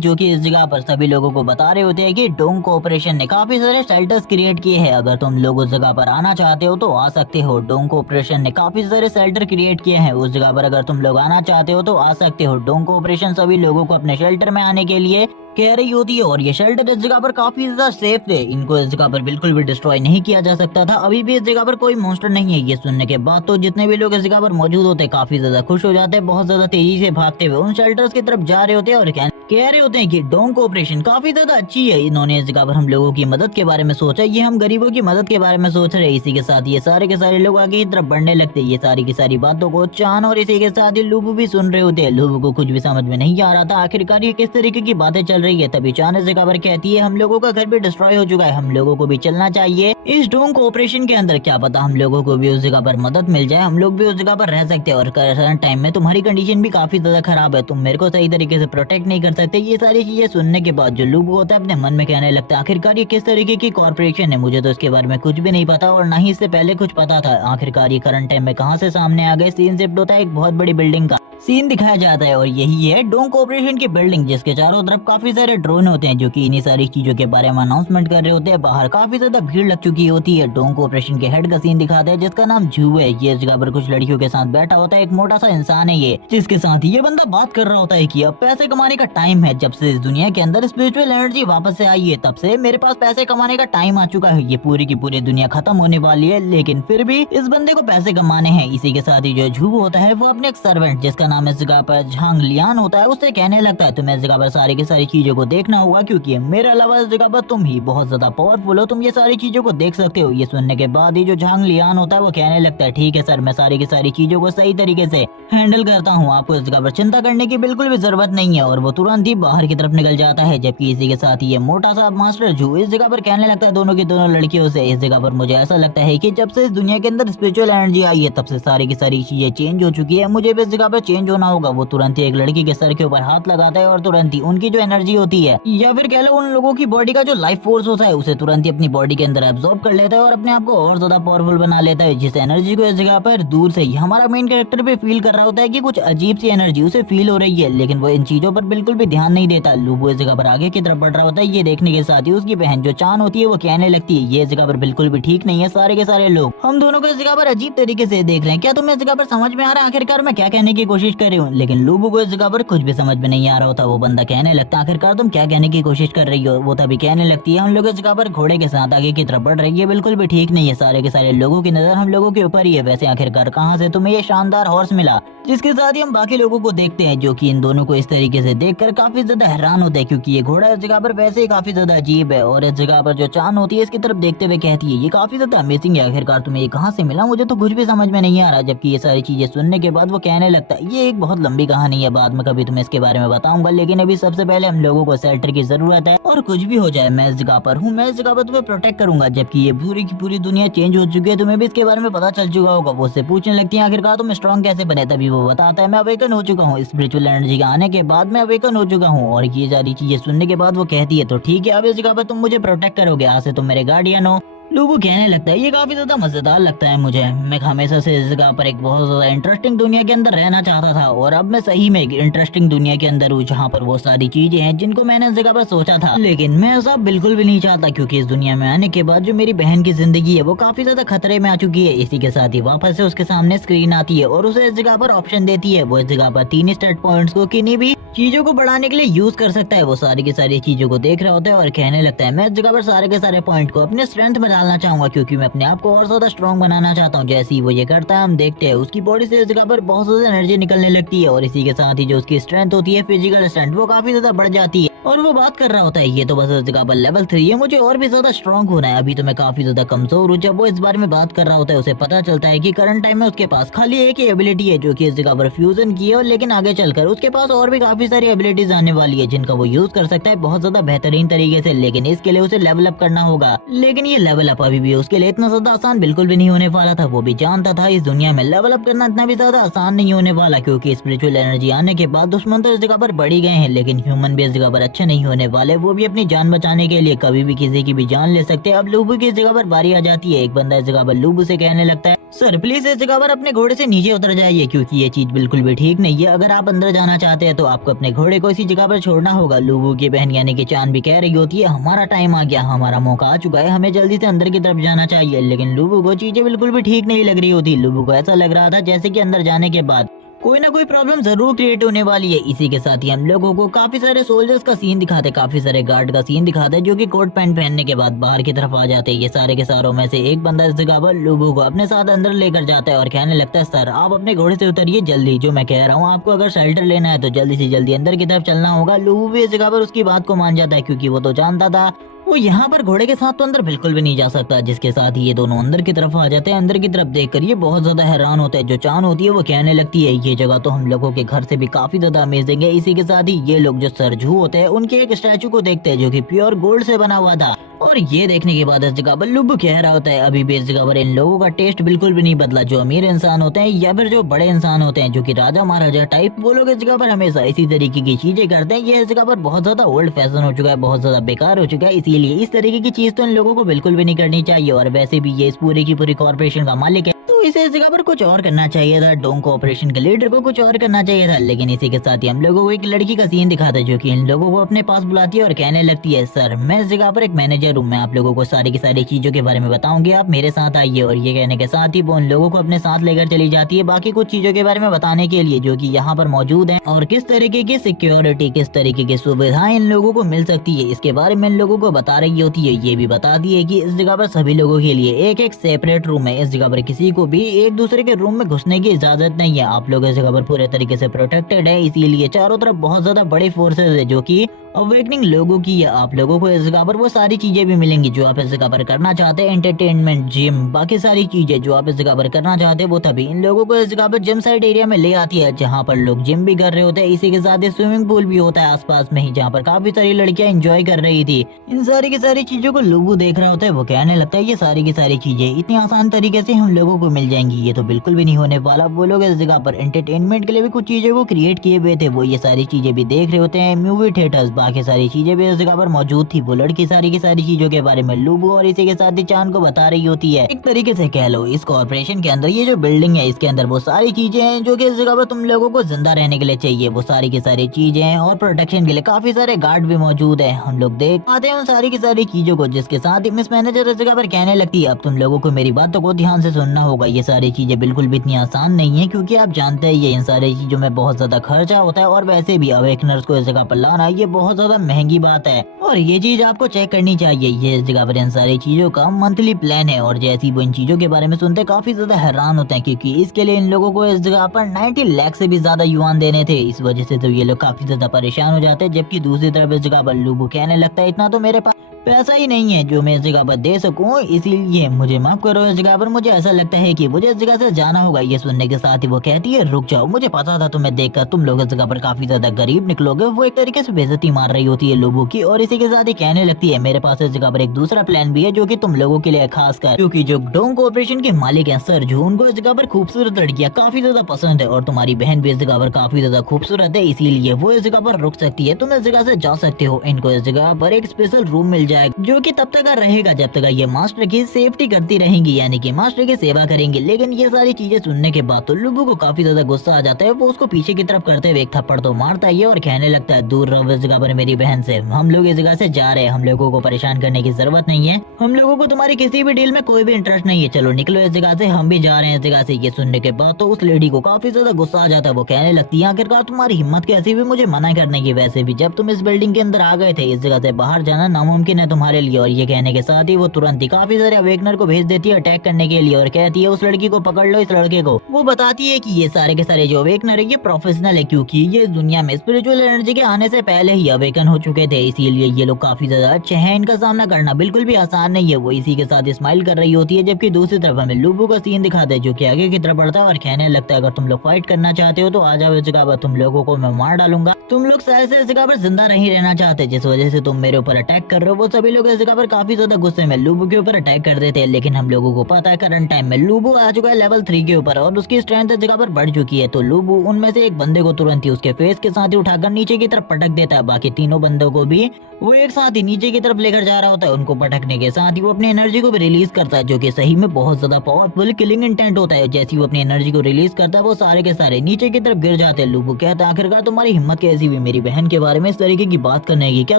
जो कि इस जगह पर सभी लोगों को बता रहे होते हैं कि डोंग कोऑपरेशन ने काफी सारे शेल्टर्स क्रिएट किए हैं, अगर तुम लोग उस जगह पर आना चाहते हो तो आ सकते हो। डोंग कोऑपरेशन ने काफी सारे शेल्टर क्रिएट किए हैं उस जगह पर, अगर तुम लोग आना चाहते हो तो आ सकते हो। डोंग कोऑपरेशन सभी लोगों को अपने शेल्टर में आने के लिए कह रही होती है। और ये शेल्टर इस जगह पर काफी ज्यादा सेफ थे, इनको इस जगह पर बिल्कुल भी डिस्ट्रॉय नहीं किया जा सकता था। अभी भी इस जगह पर कोई मॉन्स्टर नहीं है। ये सुनने के बाद तो जितने भी लोग इस जगह पर मौजूद होते हैं काफी ज्यादा खुश हो जाते हैं, बहुत ज्यादा तेजी से भागते हुए उन शेल्टर्स की तरफ जा रहे होते हैं और कह रहे होते हैं कि डोंग कोऑपरेशन काफी ज्यादा अच्छी है, इन्होंने इस जगह पर हम लोगों की मदद के बारे में सोचा, ये हम गरीबों की मदद के बारे में सोच रहे हैं। इसी के साथ ये सारे के सारे लोग आगे की तरफ बढ़ने लगते हैं। ये सारी की सारी बातों को चान और इसी के साथ ही लूबू भी सुन रहे होते हैं। लूबू को कुछ भी समझ में नहीं आ रहा था आखिरकार ये किस तरीके की बातें चल रही है। तभी चान इस जगह पर कहती है हम लोगों का घर भी डिस्ट्रॉय हो चुका है, हम लोगों को भी चलना चाहिए इस डोंग कोऑपरेशन के अंदर, क्या पता हम लोगों को भी उस जगह पर मदद मिल जाए, हम लोग भी उस जगह पर रह सकते हैं। और करंट टाइम में तुम्हारी कंडीशन भी काफी ज्यादा खराब है, तुम मेरे को सही तरीके से प्रोटेक्ट नहीं कर सकते। ये सारी चीजें सुनने के बाद जो लूबू होता है अपने मन में कहने लगता है आखिरकार ये किस तरीके की कॉर्पोरेशन है, मुझे तो इसके बारे में कुछ भी नहीं पता और ना ही इससे पहले कुछ पता था। आखिरकार ये करंट टाइम में कहाँ से सामने आ गए। सीन शिफ्ट होता है एक बहुत बड़ी बिल्डिंग का, सीन दिखाया जाता है और यही है डोंग कोऑपरेशन की बिल्डिंग, जिसके चारों तरफ काफी सारे ड्रोन होते हैं जो कि इन्हीं सारी चीजों के बारे में अनाउंसमेंट कर रहे होते हैं। बाहर काफी ज्यादा भीड़ लग चुकी होती है। डोंग कोऑपरेशन के हेड का सीन दिखाते हैं जिसका नाम जू है। ये इस जगह पर कुछ लड़कियों के साथ बैठा होता है, एक मोटा सा इंसान है ये, जिसके साथ ये बंदा बात कर रहा होता है कि अब पैसे कमाने का टाइम है। जब से इस दुनिया के अंदर स्पिरिचुअल एनर्जी वापस से आई है तब से मेरे पास पैसे कमाने का टाइम आ चुका है। ये पूरी की पूरी दुनिया खत्म होने वाली है लेकिन फिर भी इस बंदे को पैसे कमाने हैं। इसी के साथ ही जो झू होता है वो अपने एक सर्वेंट जिसका नाम इस जगह पर झांग लियान होता है उससे कहने लगता है तुम्हें इस जगह पर सारी की सारी चीजों को देखना होगा क्योंकि मेरे अलावा इस जगह पर तुम ही बहुत ज्यादा पावरफुल हो, तुम ये सारी चीजों को देख सकते हो। ये सुनने के बाद ही जो झांग लियान होता है वो कहने लगता है ठीक है सर, मैं सारी की सारी चीजों को सही तरीके से हैंडल करता हूँ, आपको इस जगह पर चिंता करने की बिल्कुल भी जरूरत नहीं है। और वो तुरंत ही बाहर की तरफ निकल जाता है। जबकि इसी के साथ ही ये मोटा सा मास्टर जू इस जगह पर कहने लगता है दोनों की दोनों लड़कियों से इस जगह पर मुझे ऐसा लगता है कि जब से इस दुनिया के अंदर स्पिरिचुअल एनर्जी आई है तब से सारी की सारी चीजें चेंज हो चुकी है, मुझे भी इस जगह पर चेंज होना होगा। वो तुरंत ही एक लड़की के सर के ऊपर हाथ लगाता है और तुरंत ही उनकी जो एनर्जी होती है या फिर कह लो उन लोगों की बॉडी का जो लाइफ फोर्स होता है उसे तुरंत ही अपनी बॉडी के अंदर एब्जॉर्ब कर लेता है और अपने आप को और ज्यादा पावरफुल बना लेता है। जिस एनर्जी को इस जगह पर दूर से ही हमारा मेन कैरेक्टर भी फील कर रहा होता है कि कुछ अजीब सी एनर्जी उसे फील हो रही है, लेकिन वो इन चीजों पर बिल्कुल भी ध्यान नहीं देता। लूबू इस जगह पर आगे की तरफ बढ़ रहा होता है। ये देखने के साथ ही उसकी बहन जो चान होती है वो कहने लगती है ये इस जगह पर बिल्कुल भी ठीक नहीं है, सारे के सारे लोग हम दोनों को इस जगह पर अजीब तरीके से देख रहे हैं, क्या तुम्हें इस जगह पर समझ में आ रहा है आखिरकार मैं क्या कहने की कोशिश कर रही हूँ। लेकिन लूबू को इस जगह पर कुछ भी समझ में नहीं आ रहा होता। वो बंदा कहने लगता है आखिरकार तुम क्या कहने की कोशिश कर रही हो। वो तभी कहने लगती है हम लोग इस जगह पर घोड़े के साथ आगे की तरफ बढ़ रही है, बिल्कुल भी ठीक नहीं है, सारे के सारे लोगों की नजर हम लोगों के ऊपर ही है। वैसे आखिरकार कहाँ से तुम्हें ये शानदार हॉर्स मिला। जिसके साथ ही हम बाकी लोगों को देखते हैं जो कि इन दोनों को इस तरीके से देखकर काफी ज्यादा हैरान होते हैं क्योंकि ये घोड़ा इस जगह पर वैसे ही काफी ज्यादा अजीब है। और इस जगह पर जो चान होती है इसकी तरफ देखते हुए कहती है ये काफी ज्यादा अमेजिंग है, आखिरकार तुम्हें ये कहाँ से मिला, मुझे तो कुछ भी समझ में नहीं आ रहा। जबकि ये सारी चीजें सुनने के बाद वो कहने लगता है ये एक बहुत लंबी कहानी है, बाद में कभी तुम्हें इसके बारे में बताऊंगा, लेकिन अभी सबसे पहले हम लोगों को शेल्टर की जरूरत है और कुछ भी हो जाए मैं इस जगह पर हूँ, मैं इस जगह पर तुम्हें प्रोटेक्ट करूंगा। जबकि ये पूरी की पूरी दुनिया चेंज हो चुकी है, तुम्हें भी इसके बारे में पता चल चुका होगा। वो उससे पूछने लगती है आखिरकार तुम स्ट्रॉन्ग कैसे बने। तभी वो बताता है मैं अवेकन हो चुका हूँ, स्पिरिचुअल एनर्जी के आने के बाद मैं अवेकन हो चुका हूँ। और ये सारी चीजें सुनने के बाद वो कहती है तो ठीक है अब इस जगह पर तुम मुझे प्रोटेक्ट करोगे, आज से तुम मेरे गार्डियन हो। लूबू कहने लगता है ये काफी ज्यादा मजेदार लगता है मुझे, मैं हमेशा से इस जगह पर एक बहुत ज्यादा इंटरेस्टिंग दुनिया के अंदर रहना चाहता था और अब मैं सही में एक इंटरेस्टिंग दुनिया के अंदर हूँ जहाँ पर वो सारी चीजें हैं जिनको मैंने इस जगह पर सोचा था। लेकिन मैं ऐसा बिल्कुल भी नहीं चाहता क्योंकि इस दुनिया में आने के बाद जो मेरी बहन की जिंदगी है वो काफी ज्यादा खतरे में आ चुकी है। इसी के साथ ही वापस से उसके सामने स्क्रीन आती है और उसे इस जगह पर ऑप्शन देती है वो इस जगह पर 3 स्टेट पॉइंट्स को किन्हीं भी चीजों को बढ़ाने के लिए यूज कर सकता है। वो सारी की सारी चीजों को देख रहा होता है और कहने लगता है मैं इस जगह पर सारे के सारे पॉइंट को अपने स्ट्रेंथ में डालना चाहूंगा क्योंकि मैं अपने आप को और ज्यादा स्ट्रॉन्ग बनाना चाहता हूँ। जैसे ही वो ये करता है हम देखते हैं उसकी बॉडी से इस जगह पर बहुत ज्यादा एनर्जी निकलने लगती है और इसी के साथ ही जो उसकी स्ट्रेंथ होती है फिजिकल स्ट्रेंथ वो काफी ज्यादा बढ़ जाती है। और वो बात कर रहा होता है ये तो बस इस जगह पर लेवल 3 है, मुझे और भी ज्यादा स्ट्रॉन्ग होना है, अभी तो मैं काफी ज्यादा कमजोर हूँ। जब वो इस बारे में बात कर रहा होता है उसे पता चलता है कि करंट टाइम में उसके पास खाली एक ही एबिलिटी है जो कि इस जगह पर फ्यूजन की है और लेकिन आगे चलकर उसके पास और भी काफी सारी एबिलिटीज आने वाली है जिनका वो यूज कर सकता है बहुत ज्यादा बेहतरीन तरीके से। लेकिन इसके लिए उसे लेवल अप करना होगा, लेकिन ये लेवल अप अभी भी उसके लिए इतना ज्यादा आसान बिल्कुल भी नहीं होने वाला था। वो भी जानता था इस दुनिया में लेवल अप करना इतना भी ज्यादा आसान नहीं होने वाला क्योंकि स्पिरिचुअल एनर्जी आने के बाद दुश्मन तो इस जगह पर बढ़ ही गए हैं लेकिन ह्यूमन भी इस जगह पर अच्छे नहीं होने वाले, वो भी अपनी जान बचाने के लिए कभी भी किसी की भी जान ले सकते हैं। अब लूबू की इस जगह पर बारी आ जाती है। एक बंदा इस जगह पर लूबू से कहने लगता है सर प्लीज इस जगह पर अपने घोड़े से नीचे उतर जाइए क्योंकि ये चीज बिल्कुल भी ठीक नहीं है, अगर आप अंदर जाना चाहते हैं तो आपको अपने घोड़े को इसी जगह पर छोड़ना होगा। लूबू की बहन यानी कि चांद भी कह रही होती है हमारा टाइम आ गया, हमारा मौका आ चुका है, हमें जल्दी से अंदर की तरफ जाना चाहिए। लेकिन लूबू को चीजें बिल्कुल भी ठीक नहीं लग रही होती। लूबू को ऐसा लग रहा था जैसे कि अंदर जाने के बाद कोई ना कोई प्रॉब्लम जरूर क्रिएट होने वाली है। इसी के साथ ही हम लोगों को काफी सारे सोल्जर्स का सीन दिखाते हैं, काफी सारे गार्ड का सीन दिखाते हैं जो कि कोट पैंट पहनने के बाद बाहर की तरफ आ जाते हैं। ये सारे के सारों में से एक बंदा इस जगह पर लोगों को अपने साथ अंदर लेकर जाता है और कहने लगता है, सर आप अपने घोड़े से उतरिए जल्दी, जो मैं कह रहा हूँ आपको अगर शेल्टर लेना है तो जल्दी से जल्दी अंदर की तरफ चलना होगा। लोगू भी इस जगह पर उसकी बात को मान जाता है क्योंकि वो तो जानता था वो यहाँ पर घोड़े के साथ तो अंदर बिल्कुल भी नहीं जा सकता। जिसके साथ ही ये दोनों अंदर की तरफ आ जाते हैं। अंदर की तरफ देखकर ये बहुत ज्यादा हैरान होता है। जो चान होती है वो कहने लगती है, ये जगह तो हम लोगों के घर से भी काफी ज्यादा अमेजिंग है। इसी के साथ ही ये लोग जो सरजू होते हैं उनके एक स्टैचू को देखते हैं जो कि प्योर गोल्ड से बना हुआ था। और ये देखने के बाद इस जगह पर लुब्बू कह रहा होता है, अभी भी इस जगह पर इन लोगों का टेस्ट बिल्कुल भी नहीं बदला। जो अमीर इंसान होते हैं या फिर जो बड़े इंसान होते हैं जो कि राजा महाराजा टाइप, वो लोग इस जगह पर हमेशा इसी तरीके की चीजें करते हैं। ये इस जगह पर बहुत ज्यादा ओल्ड फैशन हो चुका है, बहुत ज्यादा बेकार हो चुका है। इसीलिए इस तरीके की चीज तो इन लोगों को बिल्कुल भी नहीं करनी चाहिए। और वैसे भी ये इस पूरी की पूरी कॉर्पोरेशन का मालिक है तो इसे इस जगह पर कुछ और करना चाहिए था। डोंग कॉर्पोरेशन के लीडर को कुछ और करना चाहिए था। लेकिन इसी के साथ ही हम लोगों को एक लड़की का सीन दिखाता है जो कि इन लोगों को अपने पास बुलाती है और कहने लगती है, सर मैं इस जगह पर एक मैनेजर हूँ, मैं आप लोगों को सारी की सारी चीजों के बारे में बताऊंगी, आप मेरे साथ आइए। और ये कहने के साथ ही वो उन लोगों को अपने साथ लेकर चली जाती है बाकी कुछ चीजों के बारे में बताने के लिए जो कि यहाँ पर मौजूद है और किस तरीके की सिक्योरिटी, किस तरीके की सुविधाएं इन लोगों को मिल सकती है। इसके बारे में इन लोगों को बता रही होती है। ये भी बताती है कि इस जगह पर सभी लोगों के लिए एक एक सेपरेट रूम है। इस जगह पर किसी को भी एक दूसरे के रूम में घुसने की इजाजत नहीं है। आप लोग इस जगह पर पूरे तरीके से प्रोटेक्टेड है। इसीलिए चारों तरफ बहुत ज्यादा बड़े फोर्सेस है जो कि अवेकनिंग लोगों की है। आप लोगों को इस जगह पर वो सारी चीजें भी मिलेंगी जो आप इस जगह पर करना चाहते हैं, एंटरटेनमेंट, जिम, बाकी सारी चीजें जो आप इस जगह पर करना चाहते हैं वो तभी इन लोगों को इस जगह पर जिम साइड एरिया में ले आती है जहाँ पर लोग जिम भी कर रहे होते हैं। इसी के साथ स्विमिंग पूल भी होता है आसपास में ही जहाँ पर काफी सारी लड़कियां एंजॉय कर रही थी। इन सारी की सारी चीजों को लोगू देख रहा होता है। वो कहने लगता है, ये सारी की सारी चीजें इतनी आसान तरीके से हम लोगों को मिल जाएंगी, ये तो बिल्कुल भी नहीं होने वाला। वो लोग इस जगह पर एंटरटेनमेंट के लिए भी कुछ चीजों को क्रिएट किए हुए थे, वो ये सारी चीजें भी देख रहे होते हैं। मूवी थिएटर्स, बाकी सारी चीजें भी इस जगह पर मौजूद थी। वो लड़की सारी की सारी चीजों के बारे में लुबू और इसी के साथ ही चांद को बता रही होती है। एक तरीके से कह लो इस कॉर्पोरेशन के अंदर ये जो बिल्डिंग है इसके अंदर वो सारी चीजें हैं जो कि इस जगह पर तुम लोगों को जिंदा रहने के लिए चाहिए। वो सारी की सारी चीजें हैं और प्रोटेक्शन के लिए काफी सारे गार्ड भी मौजूद है। हम लोग देख पाते हैं उन सारी की सारी चीजों को। जिसके साथ ही मिस मैनेजर इस जगह पर कहने लगती है, अब तुम लोगों को मेरी बातों को ध्यान से सुनना होगा। ये सारी चीजें बिल्कुल भी इतनी आसान नहीं है क्योंकि आप जानते हैं ये इन सारी चीजों में बहुत ज्यादा खर्चा होता है और वैसे भी अवेकनर्स को इस जगह पर लाना ये बहुत ज्यादा महंगी बात है और ये चीज आपको चेक करनी चाहिए। ये इस जगह पर इन सारी चीजों का मंथली प्लान है और जैसे ही वो इन चीजों के बारे में सुनते काफी ज्यादा हैरान होते हैं क्योंकि इसके लिए इन लोगों को इस जगह पर 90 लाख से भी ज्यादा युआन देने थे। इस वजह से तो ये लोग काफी ज्यादा परेशान हो जाते हैं। जबकि दूसरी तरफ इस जगह पर लुबू कहने लगता है, इतना तो मेरे पास पैसा ही नहीं है जो मैं इस जगह पर दे सकूं, इसीलिए मुझे माफ करो। इस जगह पर मुझे ऐसा लगता है कि मुझे इस जगह से जाना होगा। ये सुनने के साथ ही वो कहती है, रुक जाओ, मुझे पता था तुम्हें देखकर तुम लोग इस जगह पर काफी ज्यादा गरीब निकलोगे। वो एक तरीके से बेइज्जती मार रही होती है लोगों की और इसी के साथ ही कहने लगती है, मेरे पास इस जगह पर एक दूसरा प्लान भी है जो कि तुम लोगों के लिए खास कर, क्योंकि जो डोंग कॉर्पोरेशन के मालिक हैं सरजू, उनको इस जगह पर खूबसूरत लड़कियां काफी ज्यादा पसंद है और तुम्हारी बहन भी इस जगह पर काफी ज्यादा खूबसूरत है, इसीलिए वो इस जगह पर रुक सकती है। तुम इस जगह से जा सकते हो। इनको इस जगह पर एक स्पेशल रूम मिल जाएगा जो कि तब तक रहेगा जब तक ये मास्टर की सेफ्टी करती रहेंगी, यानी कि मास्टर की सेवा करेंगे। लेकिन ये सारी चीजें सुनने के बाद तो लुबू को काफी ज्यादा गुस्सा आ जाता है। वो उसको पीछे की तरफ करते हुए एक थप्पड़ तो मारता है और कहने लगता है, दूर रहो इस जगह पर मेरी बहन से, हम लोग इस जगह से जा रहे हैं, हम लोगों को परेशान करने की जरूरत नहीं है, हम लोगों को तुम्हारी किसी भी डील में कोई भी इंटरेस्ट नहीं है, चलो निकलो इस जगह से, हम भी जा रहे हैं इस जगह से। ये सुनने के बाद तो उस लेडी को काफी ज्यादा गुस्सा आ जाता है। वो कहने लगती है, आखिरकार तुम्हारी हिम्मत कैसी भी मुझे मना करने की, वैसे भी जब तुम इस बिल्डिंग के अंदर आ गए थे इस जगह से बाहर जाना नामुमकिन है तुम्हारे लिए। और ये कहने के साथ ही वो तुरंत ही काफी सारे अवेकनर को भेज देती है अटैक करने के लिए और कहती है, उस लड़की को पकड़ लो, इस लड़के को। वो बताती है कि ये सारे के सारे जो अवेकनर है ये प्रोफेशनल है क्योंकि ये इस दुनिया में स्पिरिचुअल एनर्जी के आने से पहले ही अवेकन हो चुके थे, इसीलिए ये लोग काफी ज्यादा अच्छे हैं। इनका सामना करना बिल्कुल भी आसान नहीं है। वो इसी के साथ स्माइल कर रही होती है। जबकि दूसरी तरफ हमें लुबू का सीन दिखाते हैं जो कि आगे की तरफ बढ़ता है और कहने लगता है, अगर तुम लोग फाइट करना चाहते हो तो आ जाओ इस जगह पर, तुम लोगों को मैं मार डालूंगा। तुम लोग शायद से इस जगह पर जिंदा नहीं रहना चाहते, जिस वजह से तुम मेरे ऊपर अटैक कर रहे हो। वो सभी लोग इस जगह पर काफी ज्यादा गुस्से में लुबू के ऊपर अटैक कर देते हैं। लेकिन हम लोगों को पता है करंट टाइम में लुबू आ चुका है लेवल 3 के ऊपर और उसकी स्ट्रेंथ इस जगह पर बढ़ चुकी है। तो लुबू उनमें से एक बंदे को तुरंत ही उसके फेस के साथ ही उठाकर नीचे की तरफ पटक देता है। बाकी तीनों बंदों को भी वो एक साथ ही नीचे की तरफ लेकर जा रहा होता है। उनको पटकने के साथ ही वो अपनी एनर्जी को भी रिलीज करता है जो कि सही में बहुत ज्यादा पावरफुल किलिंग इंटेंट होता है। जैसे वो अपनी एनर्जी को रिलीज करता है वो सारे के सारे नीचे की तरफ गिर जाते हैं। लुबू कहता है, आखिरकार तुम्हारी हिम्मत कैसी हुई मेरी बहन के बारे में इस तरीके की बात करने की? क्या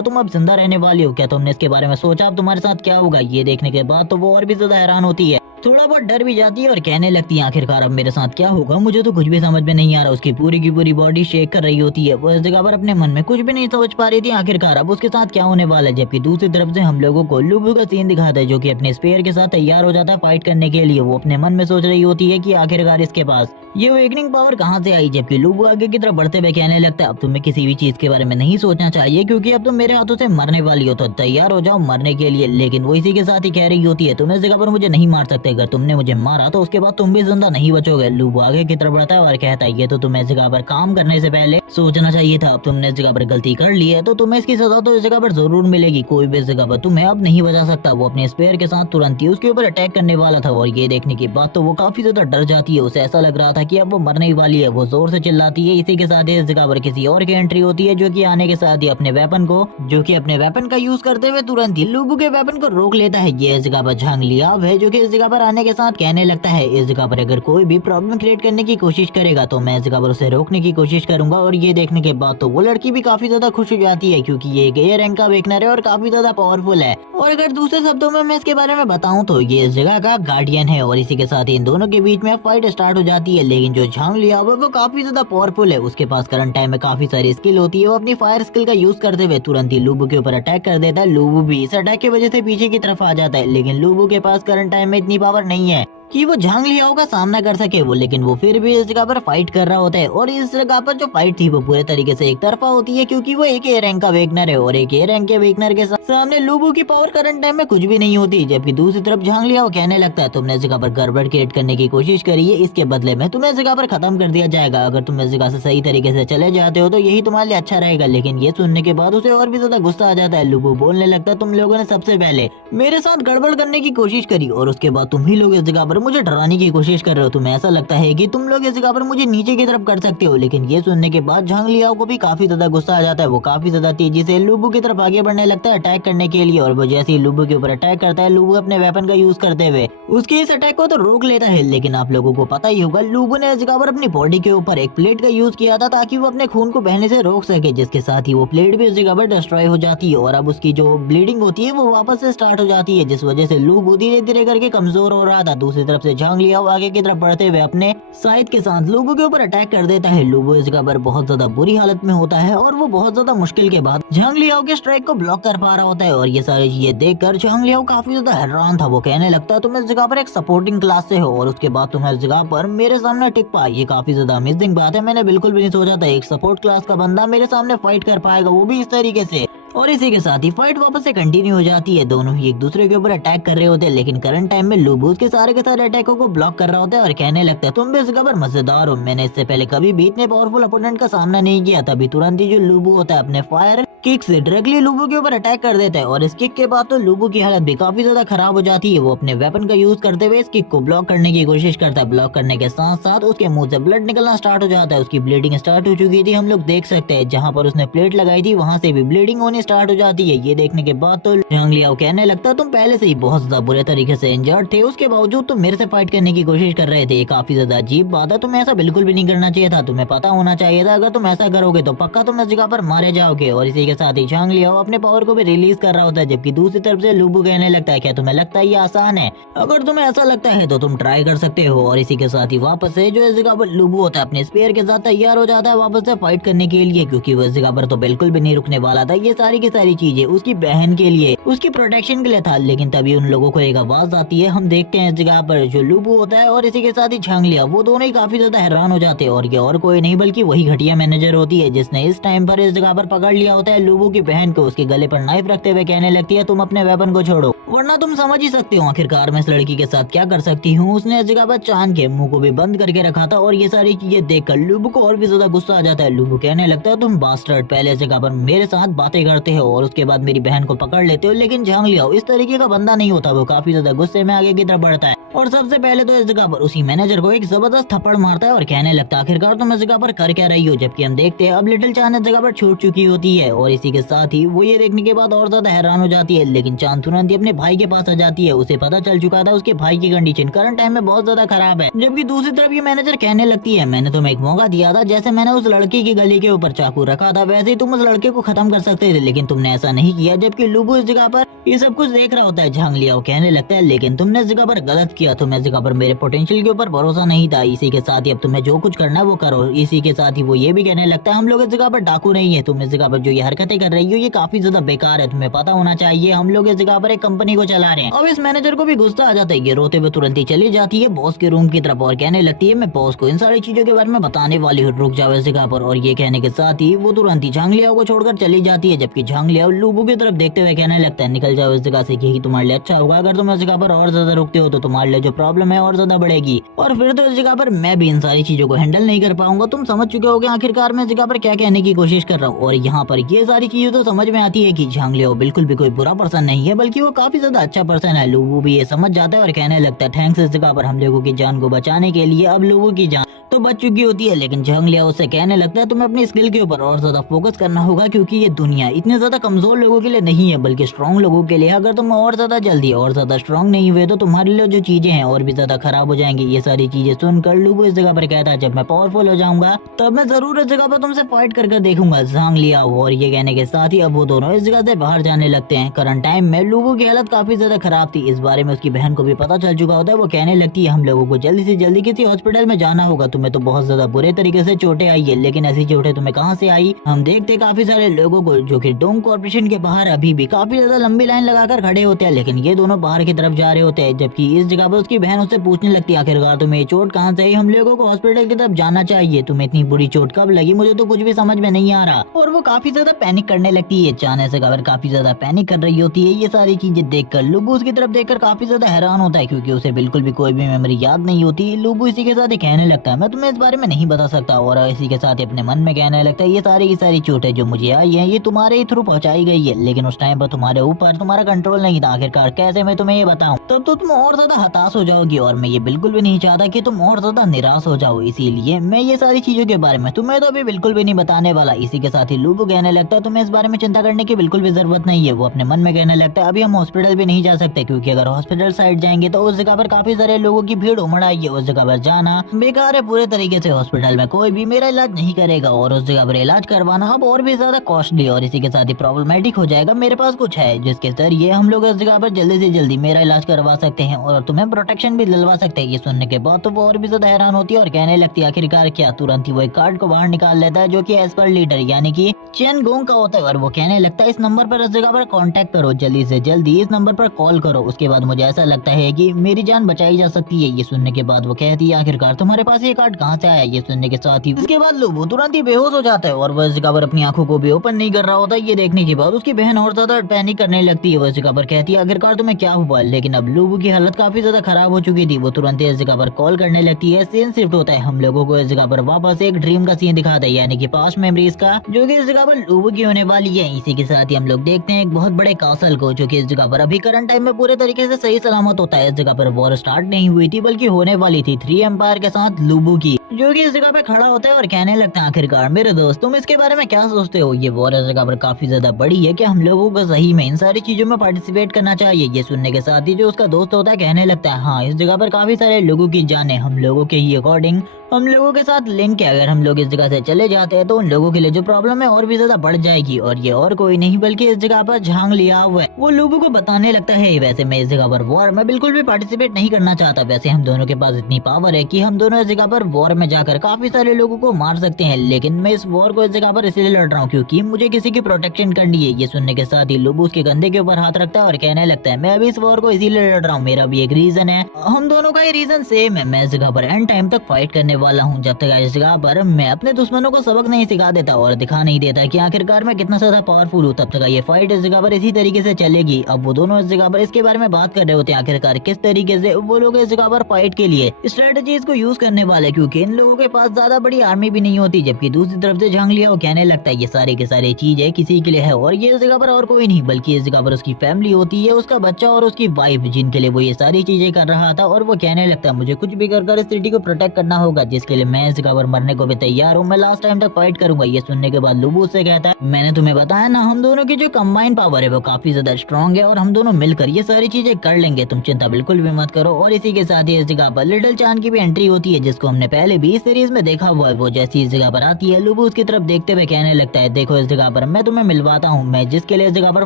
तुम अब जिंदा रहने वाली हो? क्या तुमने इसके बारे में सोचा अब तुम्हारे साथ क्या होगा? ये देखने के बाद तो वो और भी ज्यादा हैरान होती है थोड़ा बहुत डर भी जाती है और कहने लगती है आखिरकार अब मेरे साथ क्या होगा, मुझे तो कुछ भी समझ में नहीं आ रहा। उसकी पूरी की पूरी बॉडी शेक कर रही होती है, वो इस जगह पर अपने मन में कुछ भी नहीं समझ पा रही थी आखिरकार अब उसके साथ क्या होने वाला है। जबकि दूसरी तरफ से हम लोगों को लुबू का सीन दिखाता है जो कि अपने स्पेयर के साथ तैयार हो जाता है फाइट करने के लिए। वो अपने मन में सोच रही होती है कि आखिरकार इसके पास ये अवेकनिंग पावर कहाँ से आई। जबकि लुबू आगे की तरफ बढ़ते हुए कहने लगता है अब तुम्हें किसी भी चीज के बारे में नहीं सोचना चाहिए क्योंकि अब तुम मेरे हाथों से मरने वाली हो, तो तैयार हो जाओ मरने के लिए। लेकिन वो इसी के साथ ही कह रही होती है तुम इस जगह पर मुझे नहीं मार सकते, अगर तुमने मुझे मारा तो उसके बाद तुम भी जिंदा नहीं बचोगे। लुबू आगे की तरफ बढ़ता है और कहता है ये तो तुम्हें इस जगह पर काम करने से पहले सोचना चाहिए था, अब तुमने इस जगह पर गलती कर ली है तो तुम्हें इसकी सजा तो इस जगह पर जरूर मिलेगी। कोई भी इस जगह पर तुम्हें अब नहीं बचा सकता। वो अपने स्पेयर के साथ तुरंत ही उसके ऊपर अटैक करने वाला था और ये देखने के बाद तो वो काफी ज्यादा डर जाती है। उसे ऐसा लग रहा था कि अब वो मरने ही वाली है। वो जोर से चिल्लाती है। इसी के साथ ही इस जगह पर किसी और की एंट्री होती है जो कि आने के साथ ही अपने वेपन का यूज करते हुए तुरंत ही लुबू के वेपन को रोक लेता है। ये इस जगह पर झांग लियाव है जो कि इस जगह पर आने के साथ कहने लगता है इस जगह पर अगर कोई भी प्रॉब्लम क्रिएट करने की कोशिश करेगा तो मैं इस जगह पर उसे रोकने की कोशिश करूंगा। और ये देखने के बाद तो वो लड़की भी काफी ज्यादा खुश हो जाती है क्योंकि ये एक ए रैंक का वेकनर है और काफी ज्यादा पावरफुल है। और अगर दूसरे शब्दों में मैं इसके बारे में बताऊं तो ये इस जगह का गार्डियन है। और इसी के साथ ही इन दोनों के बीच में फाइट स्टार्ट हो जाती है। लेकिन जो झांग लियाव है वो काफी ज्यादा पावरफुल है, उसके पास करंट टाइम में काफी सारी स्किल होती है। वो अपनी फायर स्किल का यूज करते हुए तुरंत ही लुबू के ऊपर अटैक कर देता है। लुबू भी इस अटैक की वजह से पीछे की तरफ आ जाता है। लेकिन लुबू के पास करंट टाइम में इतनी पावर नहीं है कि वो झांग लियाओ का सामना कर सके। वो लेकिन वो फिर भी इस जगह पर फाइट कर रहा होता है। और इस जगह पर जो फाइट थी वो पूरे तरीके से एक तरफा होती है क्योंकि वो एक ए रैंक का वेकनर है और एक ए रैंक के वेकनर के सामने लुबू की पावर करंट टाइम में कुछ भी नहीं होती। जबकि दूसरी तरफ झांग लियाओ कहने लगता है तुमने इस जगह पर गड़बड़ क्रिएट करने की कोशिश करी है, इसके बदले में तुम्हें इस जगह पर खत्म कर दिया जाएगा। अगर तुम इस जगह से सही तरीके से चले जाते हो तो यही तुम्हारे लिए अच्छा रहेगा। लेकिन ये सुनने के बाद उसे और भी ज्यादा गुस्सा आ जाता है। लुबू बोलने लगता है तुम लोगों ने सबसे पहले मेरे साथ गड़बड़ करने की कोशिश करी और उसके बाद तुम ही लोग इस जगह पर मुझे डराने की कोशिश कर रहे हो। तुम्हें ऐसा लगता है कि तुम लोग इस जगह पर मुझे नीचे की तरफ कर सकते हो। लेकिन ये सुनने के बाद झांग लियाओ को भी काफी ज्यादा गुस्सा आ जाता है। वो काफी ज्यादा तेजी से लुबू की तरफ आगे बढ़ने लगता है अटैक करने के लिए। और वो जैसे ही लुबू के ऊपर अटैक करता है लुबू अपने वेपन का यूज करते हुए उसके इस अटैक को तो रोक लेता है। लेकिन आप लोगों को पता ही होगा लुबू ने इस जगह पर अपनी बॉडी के ऊपर एक प्लेट का यूज किया था ताकि वो अपने खून को बहने से रोक सके, जिसके साथ ही वो प्लेट भी इस जगह पर डिस्ट्रॉय हो जाती है। और अब उसकी जो ब्लीडिंग होती है वो वापस से स्टार्ट हो जाती है, जिस वजह से लुबू धीरे धीरे करके कमजोर हो रहा था। दूसरी तरफ से झांग लियाओ आगे की तरफ बढ़ते हुए अपने साइड के साथ लुबू के ऊपर अटैक कर देता है। लुबू इस जगह पर बहुत ज्यादा बुरी हालत में होता है और वो बहुत ज्यादा मुश्किल के बाद झांग लियाओ के स्ट्राइक को ब्लॉक कर पा रहा होता है। और ये सारी चीजें देखकर झांग लियाओ काफी ज्यादा हैरान था। वो कहने लगता है तुम इस जगह पर एक सपोर्टिंग क्लास से हो और उसके बाद तुम इस जगह पर मेरे सामने टिक पाए, ये काफी ज्यादा अमेजिंग बात है। मैंने बिल्कुल भी नहीं सोचा था एक सपोर्ट क्लास का बंदा मेरे सामने फाइट कर पाएगा, वो भी इस तरीके से। और इसी के साथ ही फाइट वापस से कंटिन्यू हो जाती है। दोनों ही एक दूसरे के ऊपर अटैक कर रहे होते हैं। लेकिन करंट टाइम में लुबू के सारे अटैकों को ब्लॉक कर रहा होता है और कहने लगता है तुम भी इस जगह पर मजेदार हो, मैंने इससे पहले कभी भी इतने पावरफुल अपोनेंट का सामना नहीं किया। तभी तुरंत ही जो लुबू होता है अपने फायर किक से डायरेक्टली लुबू के ऊपर अटैक कर देता है। और इस किक के बाद तो लुबू की हालत भी काफी ज्यादा खराब हो जाती है। वो अपने वेपन का यूज करते हुए इस किक को ब्लॉक करने की कोशिश करता है। ब्लॉक करने के साथ साथ उसके मुंह से ब्लड निकलना स्टार्ट हो जाता है। उसकी ब्लीडिंग स्टार्ट हो चुकी थी, हम लोग देख सकते हैं। जहाँ पर उसने प्लेट लगाई थी वहाँ से भी ब्लीडिंग होनी स्टार्ट हो जाती है। ये देखने के बाद तो झांग लियाओ कहने लगता है तुम पहले से ही बहुत ज्यादा बुरे तरीके से इंजर्ड थे, उसके बावजूद तुम मेरे से फाइट करने की कोशिश कर रहे थे। ये काफी ज्यादा अजीब बात है, तुम्हें ऐसा बिल्कुल भी नहीं करना चाहिए था। तुम्हें पता होना चाहिए था अगर तुम ऐसा करोगे तो पक्का तुम इस जगह पर मारे जाओगे। और इसी के साथ ही झांग लियाओ अपने पावर को भी रिलीज कर रहा होता है। जबकि दूसरी तरफ से लुबू कहने लगता है क्या तुम्हें लगता है ये आसान है? अगर तुम्हें ऐसा लगता है तो तुम ट्राई कर सकते हो। और इसी के साथ ही वापस से जो इस जगह पर लुबू होता है अपने स्पेयर के साथ तैयार हो जाता है वापस से फाइट करने के लिए, क्योंकि वो इस जगह पर तो बिल्कुल भी नहीं रुकने वाला था। ये सारी की सारी चीजें उसकी बहन के लिए, उसकी प्रोटेक्शन के लिए था। लेकिन तभी उन लोगों को एक आवाज आती है। हम देखते हैं इस जगह पर जो लुबू होता है और इसी के साथ ही झांग लियाओ वो दोनों ही काफी ज्यादा हैरान हो जाते हैं। और ये और कोई नहीं बल्कि वही घटिया मैनेजर होती है जिसने इस टाइम पर इस जगह पर पकड़ लिया होता है लुबू की बहन को। उसके गले पर नाइफ रखते हुए कहने लगती है तुम अपने वेपन को छोड़ो वरना तुम समझ ही सकते हो आखिरकार मैं इस लड़की के साथ क्या कर सकती हूँ। उसने इस जगह पर चांद के मुंह को भी बंद करके रखा था। और ये सारी चीजें देखकर लुबू को और भी ज्यादा गुस्सा आ जाता है। लुबू कहने लगता है तुम बास्टर्ड पहले इस जगह पर मेरे साथ बातें करते हो और उसके बाद मेरी बहन को पकड़ लेते हो, लेकिन झांग लियाओ इस तरीके का बंदा नहीं होता। वो काफी ज्यादा गुस्से में आगे की तरफ बढ़ता है और सबसे पहले तो इस जगह पर उसी मैनेजर को एक जबरदस्त थप्पड़ मारता है और कहने लगता है आखिरकार तुम इस जगह पर कर क्या रही हो। जबकि हम देखते हैं अब लिटिल चांद इस जगह पर छूट चुकी होती है। और इसी के साथ ही वो ये देखने के बाद और ज्यादा हैरान हो जाती है। लेकिन चांद तुरंत ही अपने भाई के पास आ जाती है। उसे पता चल चुका था उसके भाई की कंडीशन करंट टाइम में बहुत ज्यादा खराब है। जबकि दूसरी तरफ ये मैनेजर कहने लगती है मैंने तुम्हें एक मौका दिया था, जैसे मैंने उस लड़की की गली के ऊपर चाकू रखा था वैसे ही तुम उस लड़के को खत्म कर सकते थे, लेकिन तुमने ऐसा नहीं किया। जबकि लुबू इस जगह पर ये सब कुछ देख रहा होता है। झांग लियाओ कहने लगता है लेकिन तुमने इस जगह पर गलत किया, तुम्हें इस जगह पर मेरे पोटेंशियल के ऊपर भरोसा नहीं था। इसी के साथ ही अब तुम्हें जो कुछ करना है वो करो। इसी के साथ ही वो ये भी कहने लगता है हम लोग इस जगह पर डाकू नहीं है, तुम इस जगह पर जो ये हरकतें कर रही हो ये काफी ज्यादा बेकार है, तुम्हें पता होना चाहिए हम लोग इस जगह पर एक कंपनी को चला रहे हैं। अब इस मैनेजर को भी गुस्सा आ जाता है, ये रोते हुए तुरंत ही चली जाती है बॉस के रूम की तरफ और कहने लगती है मैं बॉस को इन सारी चीजों के बारे में बताने वाली हूँ, रुक जाओ इस जगह पर। और ये कहने के साथ ही वो तुरंत ही झांग लियाओ को छोड़कर चली जाती है। जबकि झांग लियाओ लुबू की तरफ देखते हुए कहने लगता है निकल जाओ इस जगह से, यही तुम्हारे लिए अच्छा होगा। अगर तुम इस जगह पर और ज्यादा रुकते हो तो तुम्हारे लिए जो प्रॉब्लम है और ज्यादा बढ़ेगी, और फिर तो इस जगह पर मैं भी इन सारी चीजों को हैंडल नहीं कर पाऊंगा। तुम समझ चुके होगे आखिरकार मैं इस जगह पर क्या कहने की कोशिश कर रहा हूँ। और यहाँ पर ये सारी चीजें तो समझ में आती है कि झांग लियाओ बिल्कुल भी कोई बुरा पर्सन नहीं है, बल्कि वो काफी ज्यादा अच्छा पर्सन है। लुबू भी ये समझ जाता है और कहने लगता है थैंक्स इस जगह पर हम लोगों की जान को बचाने के लिए। अब लुबू की जान तो बच चुकी होती है, लेकिन झांग लियाओ उससे कहने लगता है तुम्हें अपनी स्किल के ऊपर और ज्यादा फोकस करना होगा, क्योंकि ये दुनिया इतने ज्यादा कमजोर लोगों के लिए नहीं है बल्कि स्ट्रॉन्ग लोगों के लिए। अगर तुम और ज्यादा जल्दी और ज्यादा स्ट्रॉन्ग नहीं हुए तो तुम्हारे लिए जो चीजें हैं और भी ज्यादा खराब हो जाएंगी। ये सारी चीजें सुनकर लुबू इस जगह पर कहता है जब मैं पावरफुल हो जाऊंगा तब मैं जरूर इस जगह पर तुमसे फाइट करके देखूंगा झांग लियाओ। और ये कहने के साथ ही अब वो दोनों इस जगह से बाहर जाने लगते हैं। करंट टाइम में लुबू की हालत काफी ज्यादा खराब थी, इस बारे में उसकी बहन को भी पता चल चुका होता है। वो कहने लगती है हम लोगों को जल्दी से जल्दी किसी हॉस्पिटल में जाना होगा, तुम्हें तो बहुत ज्यादा बुरे तरीके से चोटें आई है, लेकिन ऐसी चोटें तुम्हें कहां से आई। हम देखते काफी सारे लोगों को जो कि डोम कॉर्पोरेशन के बाहर अभी भी काफी ज्यादा लंबी लाइन लगाकर खड़े होते हैं, लेकिन ये दोनों बाहर की तरफ जा रहे होते हैं। जबकि इस जगह पर उसकी बहन उससे पूछने लगती है आखिरकार तुम्हें ये चोट कहां से आई, हम लोगों को हॉस्पिटल की तरफ जाना चाहिए, तुम्हें इतनी बुरी चोट कब लगी, मुझे तो कुछ भी समझ में नहीं आ रहा। और वो काफी ज्यादा पैनिक करने लगती है। जाने से खबर काफी ज्यादा पैनिक कर रही होती है। ये सारी चीजें देखकर लुबू उसकी तरफ देखकर काफी ज्यादा हैरान होता है, क्योंकि उसे बिल्कुल भी कोई भी मेमोरी याद नहीं होती। लुबू इसी के साथ ही कहने लगता है मैं तुम्हें इस बारे में नहीं बता सकता, और इसी के साथ ही अपने मन में कहने लगता है ये सारी की सारी चोटें जो मुझे आई है ये तुम्हारे ही थ्रू पहुंचाई गई है, लेकिन उस टाइम पर तुम्हारे ऊपर तुम्हारा कंट्रोल नहीं था। आखिरकार कैसे मैं तुम्हें ये बताऊं, तब तो तुम और ज्यादा हताश हो जाओगी, और मैं ये बिल्कुल भी नहीं चाहता कि तुम और ज्यादा निराश हो जाओ, इसीलिए मैं ये सारी चीजों के बारे में तुम्हें तो अभी बिल्कुल भी नहीं बताने वाला। इसी के साथ ही लुबू कहने लगता है तुम्हें इस बारे में चिंता करने की बिल्कुल भी जरूरत नहीं है। वो अपने मन में कहने लगता है अभी हम हॉस्पिटल भी नहीं जा सकते, क्योंकि अगर हॉस्पिटल साइड जाएंगे तो उस जगह पर काफी सारे लोगों की भीड़ उमड़ आई है, उस जगह पर जाना बेकार है। पूरे तरीके से हॉस्पिटल में कोई भी मेरा इलाज नहीं करेगा, और उस जगह पर इलाज करवाना अब और भी ज्यादा कॉस्टली और इसी के साथ ही प्रॉब्लमेटिक हो जाएगा। मेरे पास कुछ है जिसके जरिए हम लोग इस जगह पर जल्दी से जल्दी मेरा इलाज करवा सकते हैं और तुम्हें प्रोटेक्शन भी दिलवा सकते हैं। ये सुनने के बाद तो वो और भी ज्यादा हैरान होती है और कहने लगती है आखिरकार क्या। तुरंत ही वो एक कार्ड को बाहर निकाल लेता है जो कि एज पर लीडर यानी कि चेन गोंग का होता है, और वो कहने लगता है इस नंबर पर इस जगह पर कांटेक्ट करो, जल्दी से जल्दी इस नंबर पर कॉल करो, उसके बाद मुझे ऐसा लगता है कि मेरी जान बचाई जा सकती है। ये सुनने के बाद वो कहती है आखिरकार तुम्हारे पास ये कार्ड कहाँ से आया। ये सुनने के साथ ही इसके बाद लुबू तुरंत ही बेहोश हो जाता है और वह इस जगह पर अपनी आंखों को भी ओपन नहीं कर रहा होता। ये देखने के बाद उसकी बहन और ज्यादा पैनिक करने लगती है। वो इस जगह पर कहती है आखिरकार तुम्हें क्या हुआ, लेकिन अब लुबू की हालत काफी ज्यादा खराब हो चुकी थी। वो तुरंत ही इस जगह पर कॉल करने लगती है। सीन शिफ्ट होता है, हम लोगों को इस जगह पर वापस एक ड्रीम का सीन दिखाता है, यानी कि पास्ट मेमोरीज का, जो कि इस जगह पर लुबू की होने वाली है। इसी के साथ ही हम लोग देखते हैं एक बहुत बड़े कासल को, जो कि इस जगह पर अभी करंट टाइम में पूरे तरीके से सही सलामत होता है। इस जगह पर वॉर स्टार्ट नहीं हुई थी बल्कि होने वाली थी 3 एम्पायर के साथ लुबू की, जो कि इस जगह पे खड़ा होता है और कहने लगता है आखिरकार मेरे दोस्त तुम इसके बारे में क्या सोचते हो। ये वॉर इस जगह पर काफी ज्यादा बड़ी है कि हम लोगों को सही में इन सारी चीजों में पार्टिसिपेट करना चाहिए। ये सुनने के साथ ही जो उसका दोस्त होता है कहने लगता है हाँ इस जगह पर काफी सारे लोगों की जाने हम लोगों के ही अकॉर्डिंग हम लोगों के साथ लिंक है। अगर हम लोग इस जगह से चले जाते हैं तो उन लोगों के लिए जो प्रॉब्लम है और भी ज्यादा बढ़ जाएगी, और ये और कोई नहीं बल्कि इस जगह पर झांग लिया हुआ है। वो लोगों को बताने लगता है वैसे मैं इस जगह पर वॉर में बिल्कुल भी पार्टिसिपेट नहीं करना चाहता। वैसे हम दोनों के पास इतनी पावर है कि हम दोनों इस जगह पर वॉर में जाकर काफी सारे लोगों को मार सकते हैं, लेकिन मैं इस वॉर को इस जगह पर इसलिए लड़ रहा हूँ क्योंकि मुझे किसी की प्रोटेक्शन करनी है। ये सुनने के साथ ही लुबू उसके कंधे के ऊपर हाथ रखता है और कहने लगता है मैं अभी इस वॉर को इसीलिए लड़ रहा हूँ, मेरा भी एक रीजन है, हम दोनों का ही रीजन सेम है। मैं इस जगह पर एंड टाइम तक फाइट करने वाला हूँ, जब तक इस जगह पर मैं अपने दुश्मनों को सबक नहीं सिखा देता और दिखा नहीं देता कि आखिरकार मैं कितना ज्यादा पावरफुल हूँ, तब तक ये फाइट इस जगह पर इसी तरीके से चलेगी। अब वो दोनों इस जगह पर इसके बारे में बात कर रहे होते हैं आखिरकार किस तरीके से वो लोग इस जगह पर फाइट के लिए स्ट्रेटजीज को यूज करने वाले, क्योंकि इन इन लोगों के पास ज्यादा बड़ी आर्मी भी नहीं होती, जबकि दूसरी तरफ से झांग लिया वो कहने लगता है ये सारे के सारे चीजें किसी के लिए है और ये इस जगह पर और कोई नहीं बल्कि इस जगह पर उसकी फैमिली होती है, उसका बच्चा और उसकी वाइफ, जिनके लिए वो ये सारी चीजें कर रहा था। और वो कहने लगता है मुझे कुछ भी कर इस सिटी को प्रोटेक्ट करना होगा, जिसके लिए मैं इस जगह पर मरने को भी तैयार हूँ, मैं लास्ट टाइम तक फाइट करूंगा। ये सुनने के बाद लुबू से कहता है मैंने तुम्हें बताया ना, हम दोनों की जो कंबाइंड पावर है वो काफी ज्यादा स्ट्रॉन्ग है और हम दोनों मिलकर ये सारी चीजें कर लेंगे, तुम चिंता बिल्कुल भी मत करो। और इसी के साथ ही इस जगह पर लिटिल चांद की भी एंट्री होती है, जिसको हमने पहले भी इस सीरीज में देखा हुआ है। वो जैसी इस जगह पर आती है, लुबू उसकी तरफ देखते हुए कहने लगता है देखो इस जगह पर मैं तुम्हें मिलवाता हूँ, मैं जिसके लिए इस जगह पर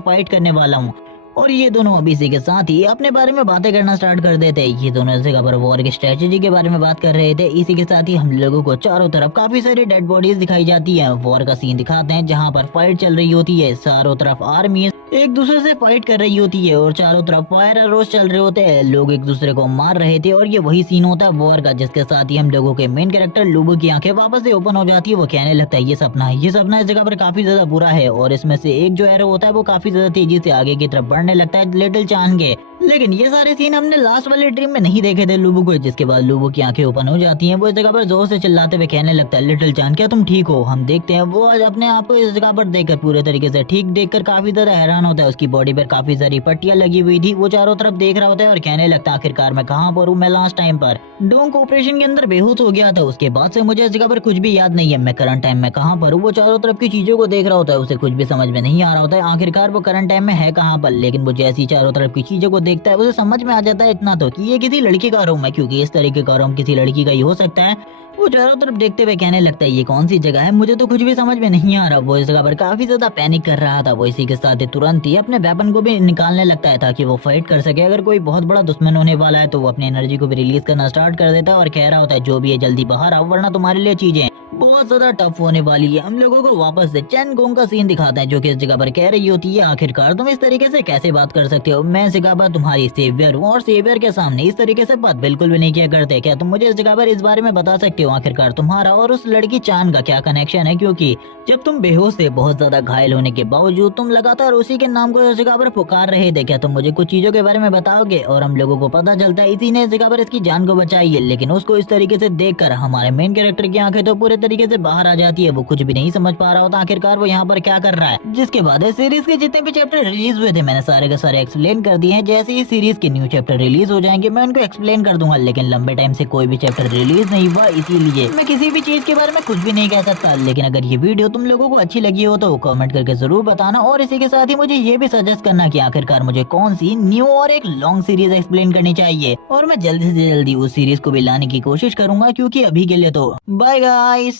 फाइट करने वाला हूँ। और ये दोनों अभी इसी के साथ ही अपने बारे में बातें करना स्टार्ट कर देते हैं। ये दोनों इस जगह पर वॉर की स्ट्रेटेजी के बारे में बात कर रहे थे। इसी के साथ ही हम लोगों को चारों तरफ काफी सारी डेड बॉडीज दिखाई जाती है। वॉर का सीन दिखाते हैं जहाँ पर फाइट चल रही होती है, चारों तरफ आर्मी एक दूसरे से फाइट कर रही होती है और चारों तरफ फायर एरोस चल रहे होते हैं, लोग एक दूसरे को मार रहे थे। और ये वही सीन होता है वॉर का, जिसके साथ ही हम लोगों के मेन कैरेक्टर लुबू की आंखें वापस से ओपन हो जाती है। वो कहने लगता है ये सपना है, ये सपना इस जगह पर काफी ज्यादा बुरा है। और इसमें से एक जो एरो होता है वो काफी ज्यादा तेजी से आगे की तरफ बढ़ने लगता है लिटिल चांद के। लेकिन ये सारे सीन हमने लास्ट वाले ड्रीम में नहीं देखे थे लुबू को, जिसके बाद लुबू की आंखें ओपन हो जाती हैं। वो इस जगह पर जोर से चिल्लाते हुए कहने लगता है लिटिल चांद क्या तुम ठीक हो? हम देखते हैं वो आज अपने आप को इस जगह पर देखकर पूरे तरीके से ठीक देखकर काफी ज्यादा हैरान होता है। उसकी बॉडी पर काफी सारी पट्टियां लगी हुई थी, वो चारों तरफ देख रहा होता है और कहने लगता है आखिरकार मैं कहाँ पर हूँ? मैं लास्ट टाइम पर डोंग ऑपरेशन के अंदर बेहोश हो गया था, उसके बाद से मुझे इस जगह पर कुछ भी याद नहीं है, मैं करंट टाइम में कहाँ पर हूँ? वो चारों तरफ की चीजों को देख रहा होता है, उसे कुछ भी समझ में नहीं आ रहा होता है आखिरकार वो करंट टाइम में है कहाँ पर। लेकिन वो जैसी चारों तरफ की चीजों को देखता है उसे समझ में आ जाता है इतना तो कि ये किसी लड़की का रूम है, क्योंकि इस तरीके का रूम किसी लड़की का ही हो सकता है। वो चारों तरफ देखते हुए कहने लगता है ये कौन सी जगह है, मुझे तो कुछ भी समझ में नहीं आ रहा। वो इस जगह पर काफी ज्यादा पैनिक कर रहा था। वो इसी के साथ ही तुरंत ही अपने वेपन को भी निकालने लगता है ताकि वो फाइट कर सके। अगर कोई बहुत बड़ा दुश्मन होने वाला है तो वो अपनी एनर्जी को भी रिलीज करना स्टार्ट कर देता है और कह रहा होता है जो भी है जल्दी बाहर आओ वरना तुम्हारे लिए चीजें बहुत ज्यादा टफ होने वाली है। हम लोगों को वापस से चैन गोंग का सीन दिखाता है जो कि इस जगह पर कह रही होती है आखिरकार तुम इस तरीके से कैसे बात कर सकते हो, मैं इस जगह पर तुम्हारी सेवियर हूँ और सेवियर के सामने इस तरीके से बात बिल्कुल भी नहीं किया करते। क्या तुम मुझे इस जगह पर इस बारे में बता सकते हो आखिरकार तुम्हारा और उस लड़की चांद का क्या कनेक्शन है? क्योंकि जब तुम बेहोश थे बहुत ज्यादा घायल होने के बावजूद तुम लगातार उसी के नाम को इस जगह पर पुकार रहे थे, क्या तुम मुझे कुछ चीजों के बारे में बताओगे? और हम लोगों को पता चलता है इसी ने इस जगह पर इसकी जान को बचाई है। लेकिन उसको इस तरीके से देखकर हमारे मेन कैरेक्टर की आंखें तो पूरे तरीके से बाहर आ जाती है, वो कुछ भी नहीं समझ पा रहा होता आखिरकार वो यहाँ पर क्या कर रहा है। जिसके बाद इस सीरीज के जितने भी चैप्टर रिलीज हुए थे मैंने सारे के सारे एक्सप्लेन कर दिए हैं। जैसे ही सीरीज के न्यू चैप्टर रिलीज हो जाएंगे मैं उनको एक्सप्लेन कर दूंगा, लेकिन लंबे टाइम से कोई भी चैप्टर रिलीज नहीं हुआ इसीलिए मैं किसी भी चीज के बारे में कुछ भी नहीं कह सकता। लेकिन अगर ये वीडियो तुम लोगों को अच्छी लगी हो तो कमेंट करके जरूर बताना और इसी के साथ ही मुझे ये भी सजेस्ट करना कि आखिरकार मुझे कौन सी न्यू और एक लॉन्ग सीरीज एक्सप्लेन करनी चाहिए और मैं जल्दी से जल्दी उस सीरीज को भी लाने की कोशिश करूंगा। क्योंकि अभी के लिए तो बाय गाइस।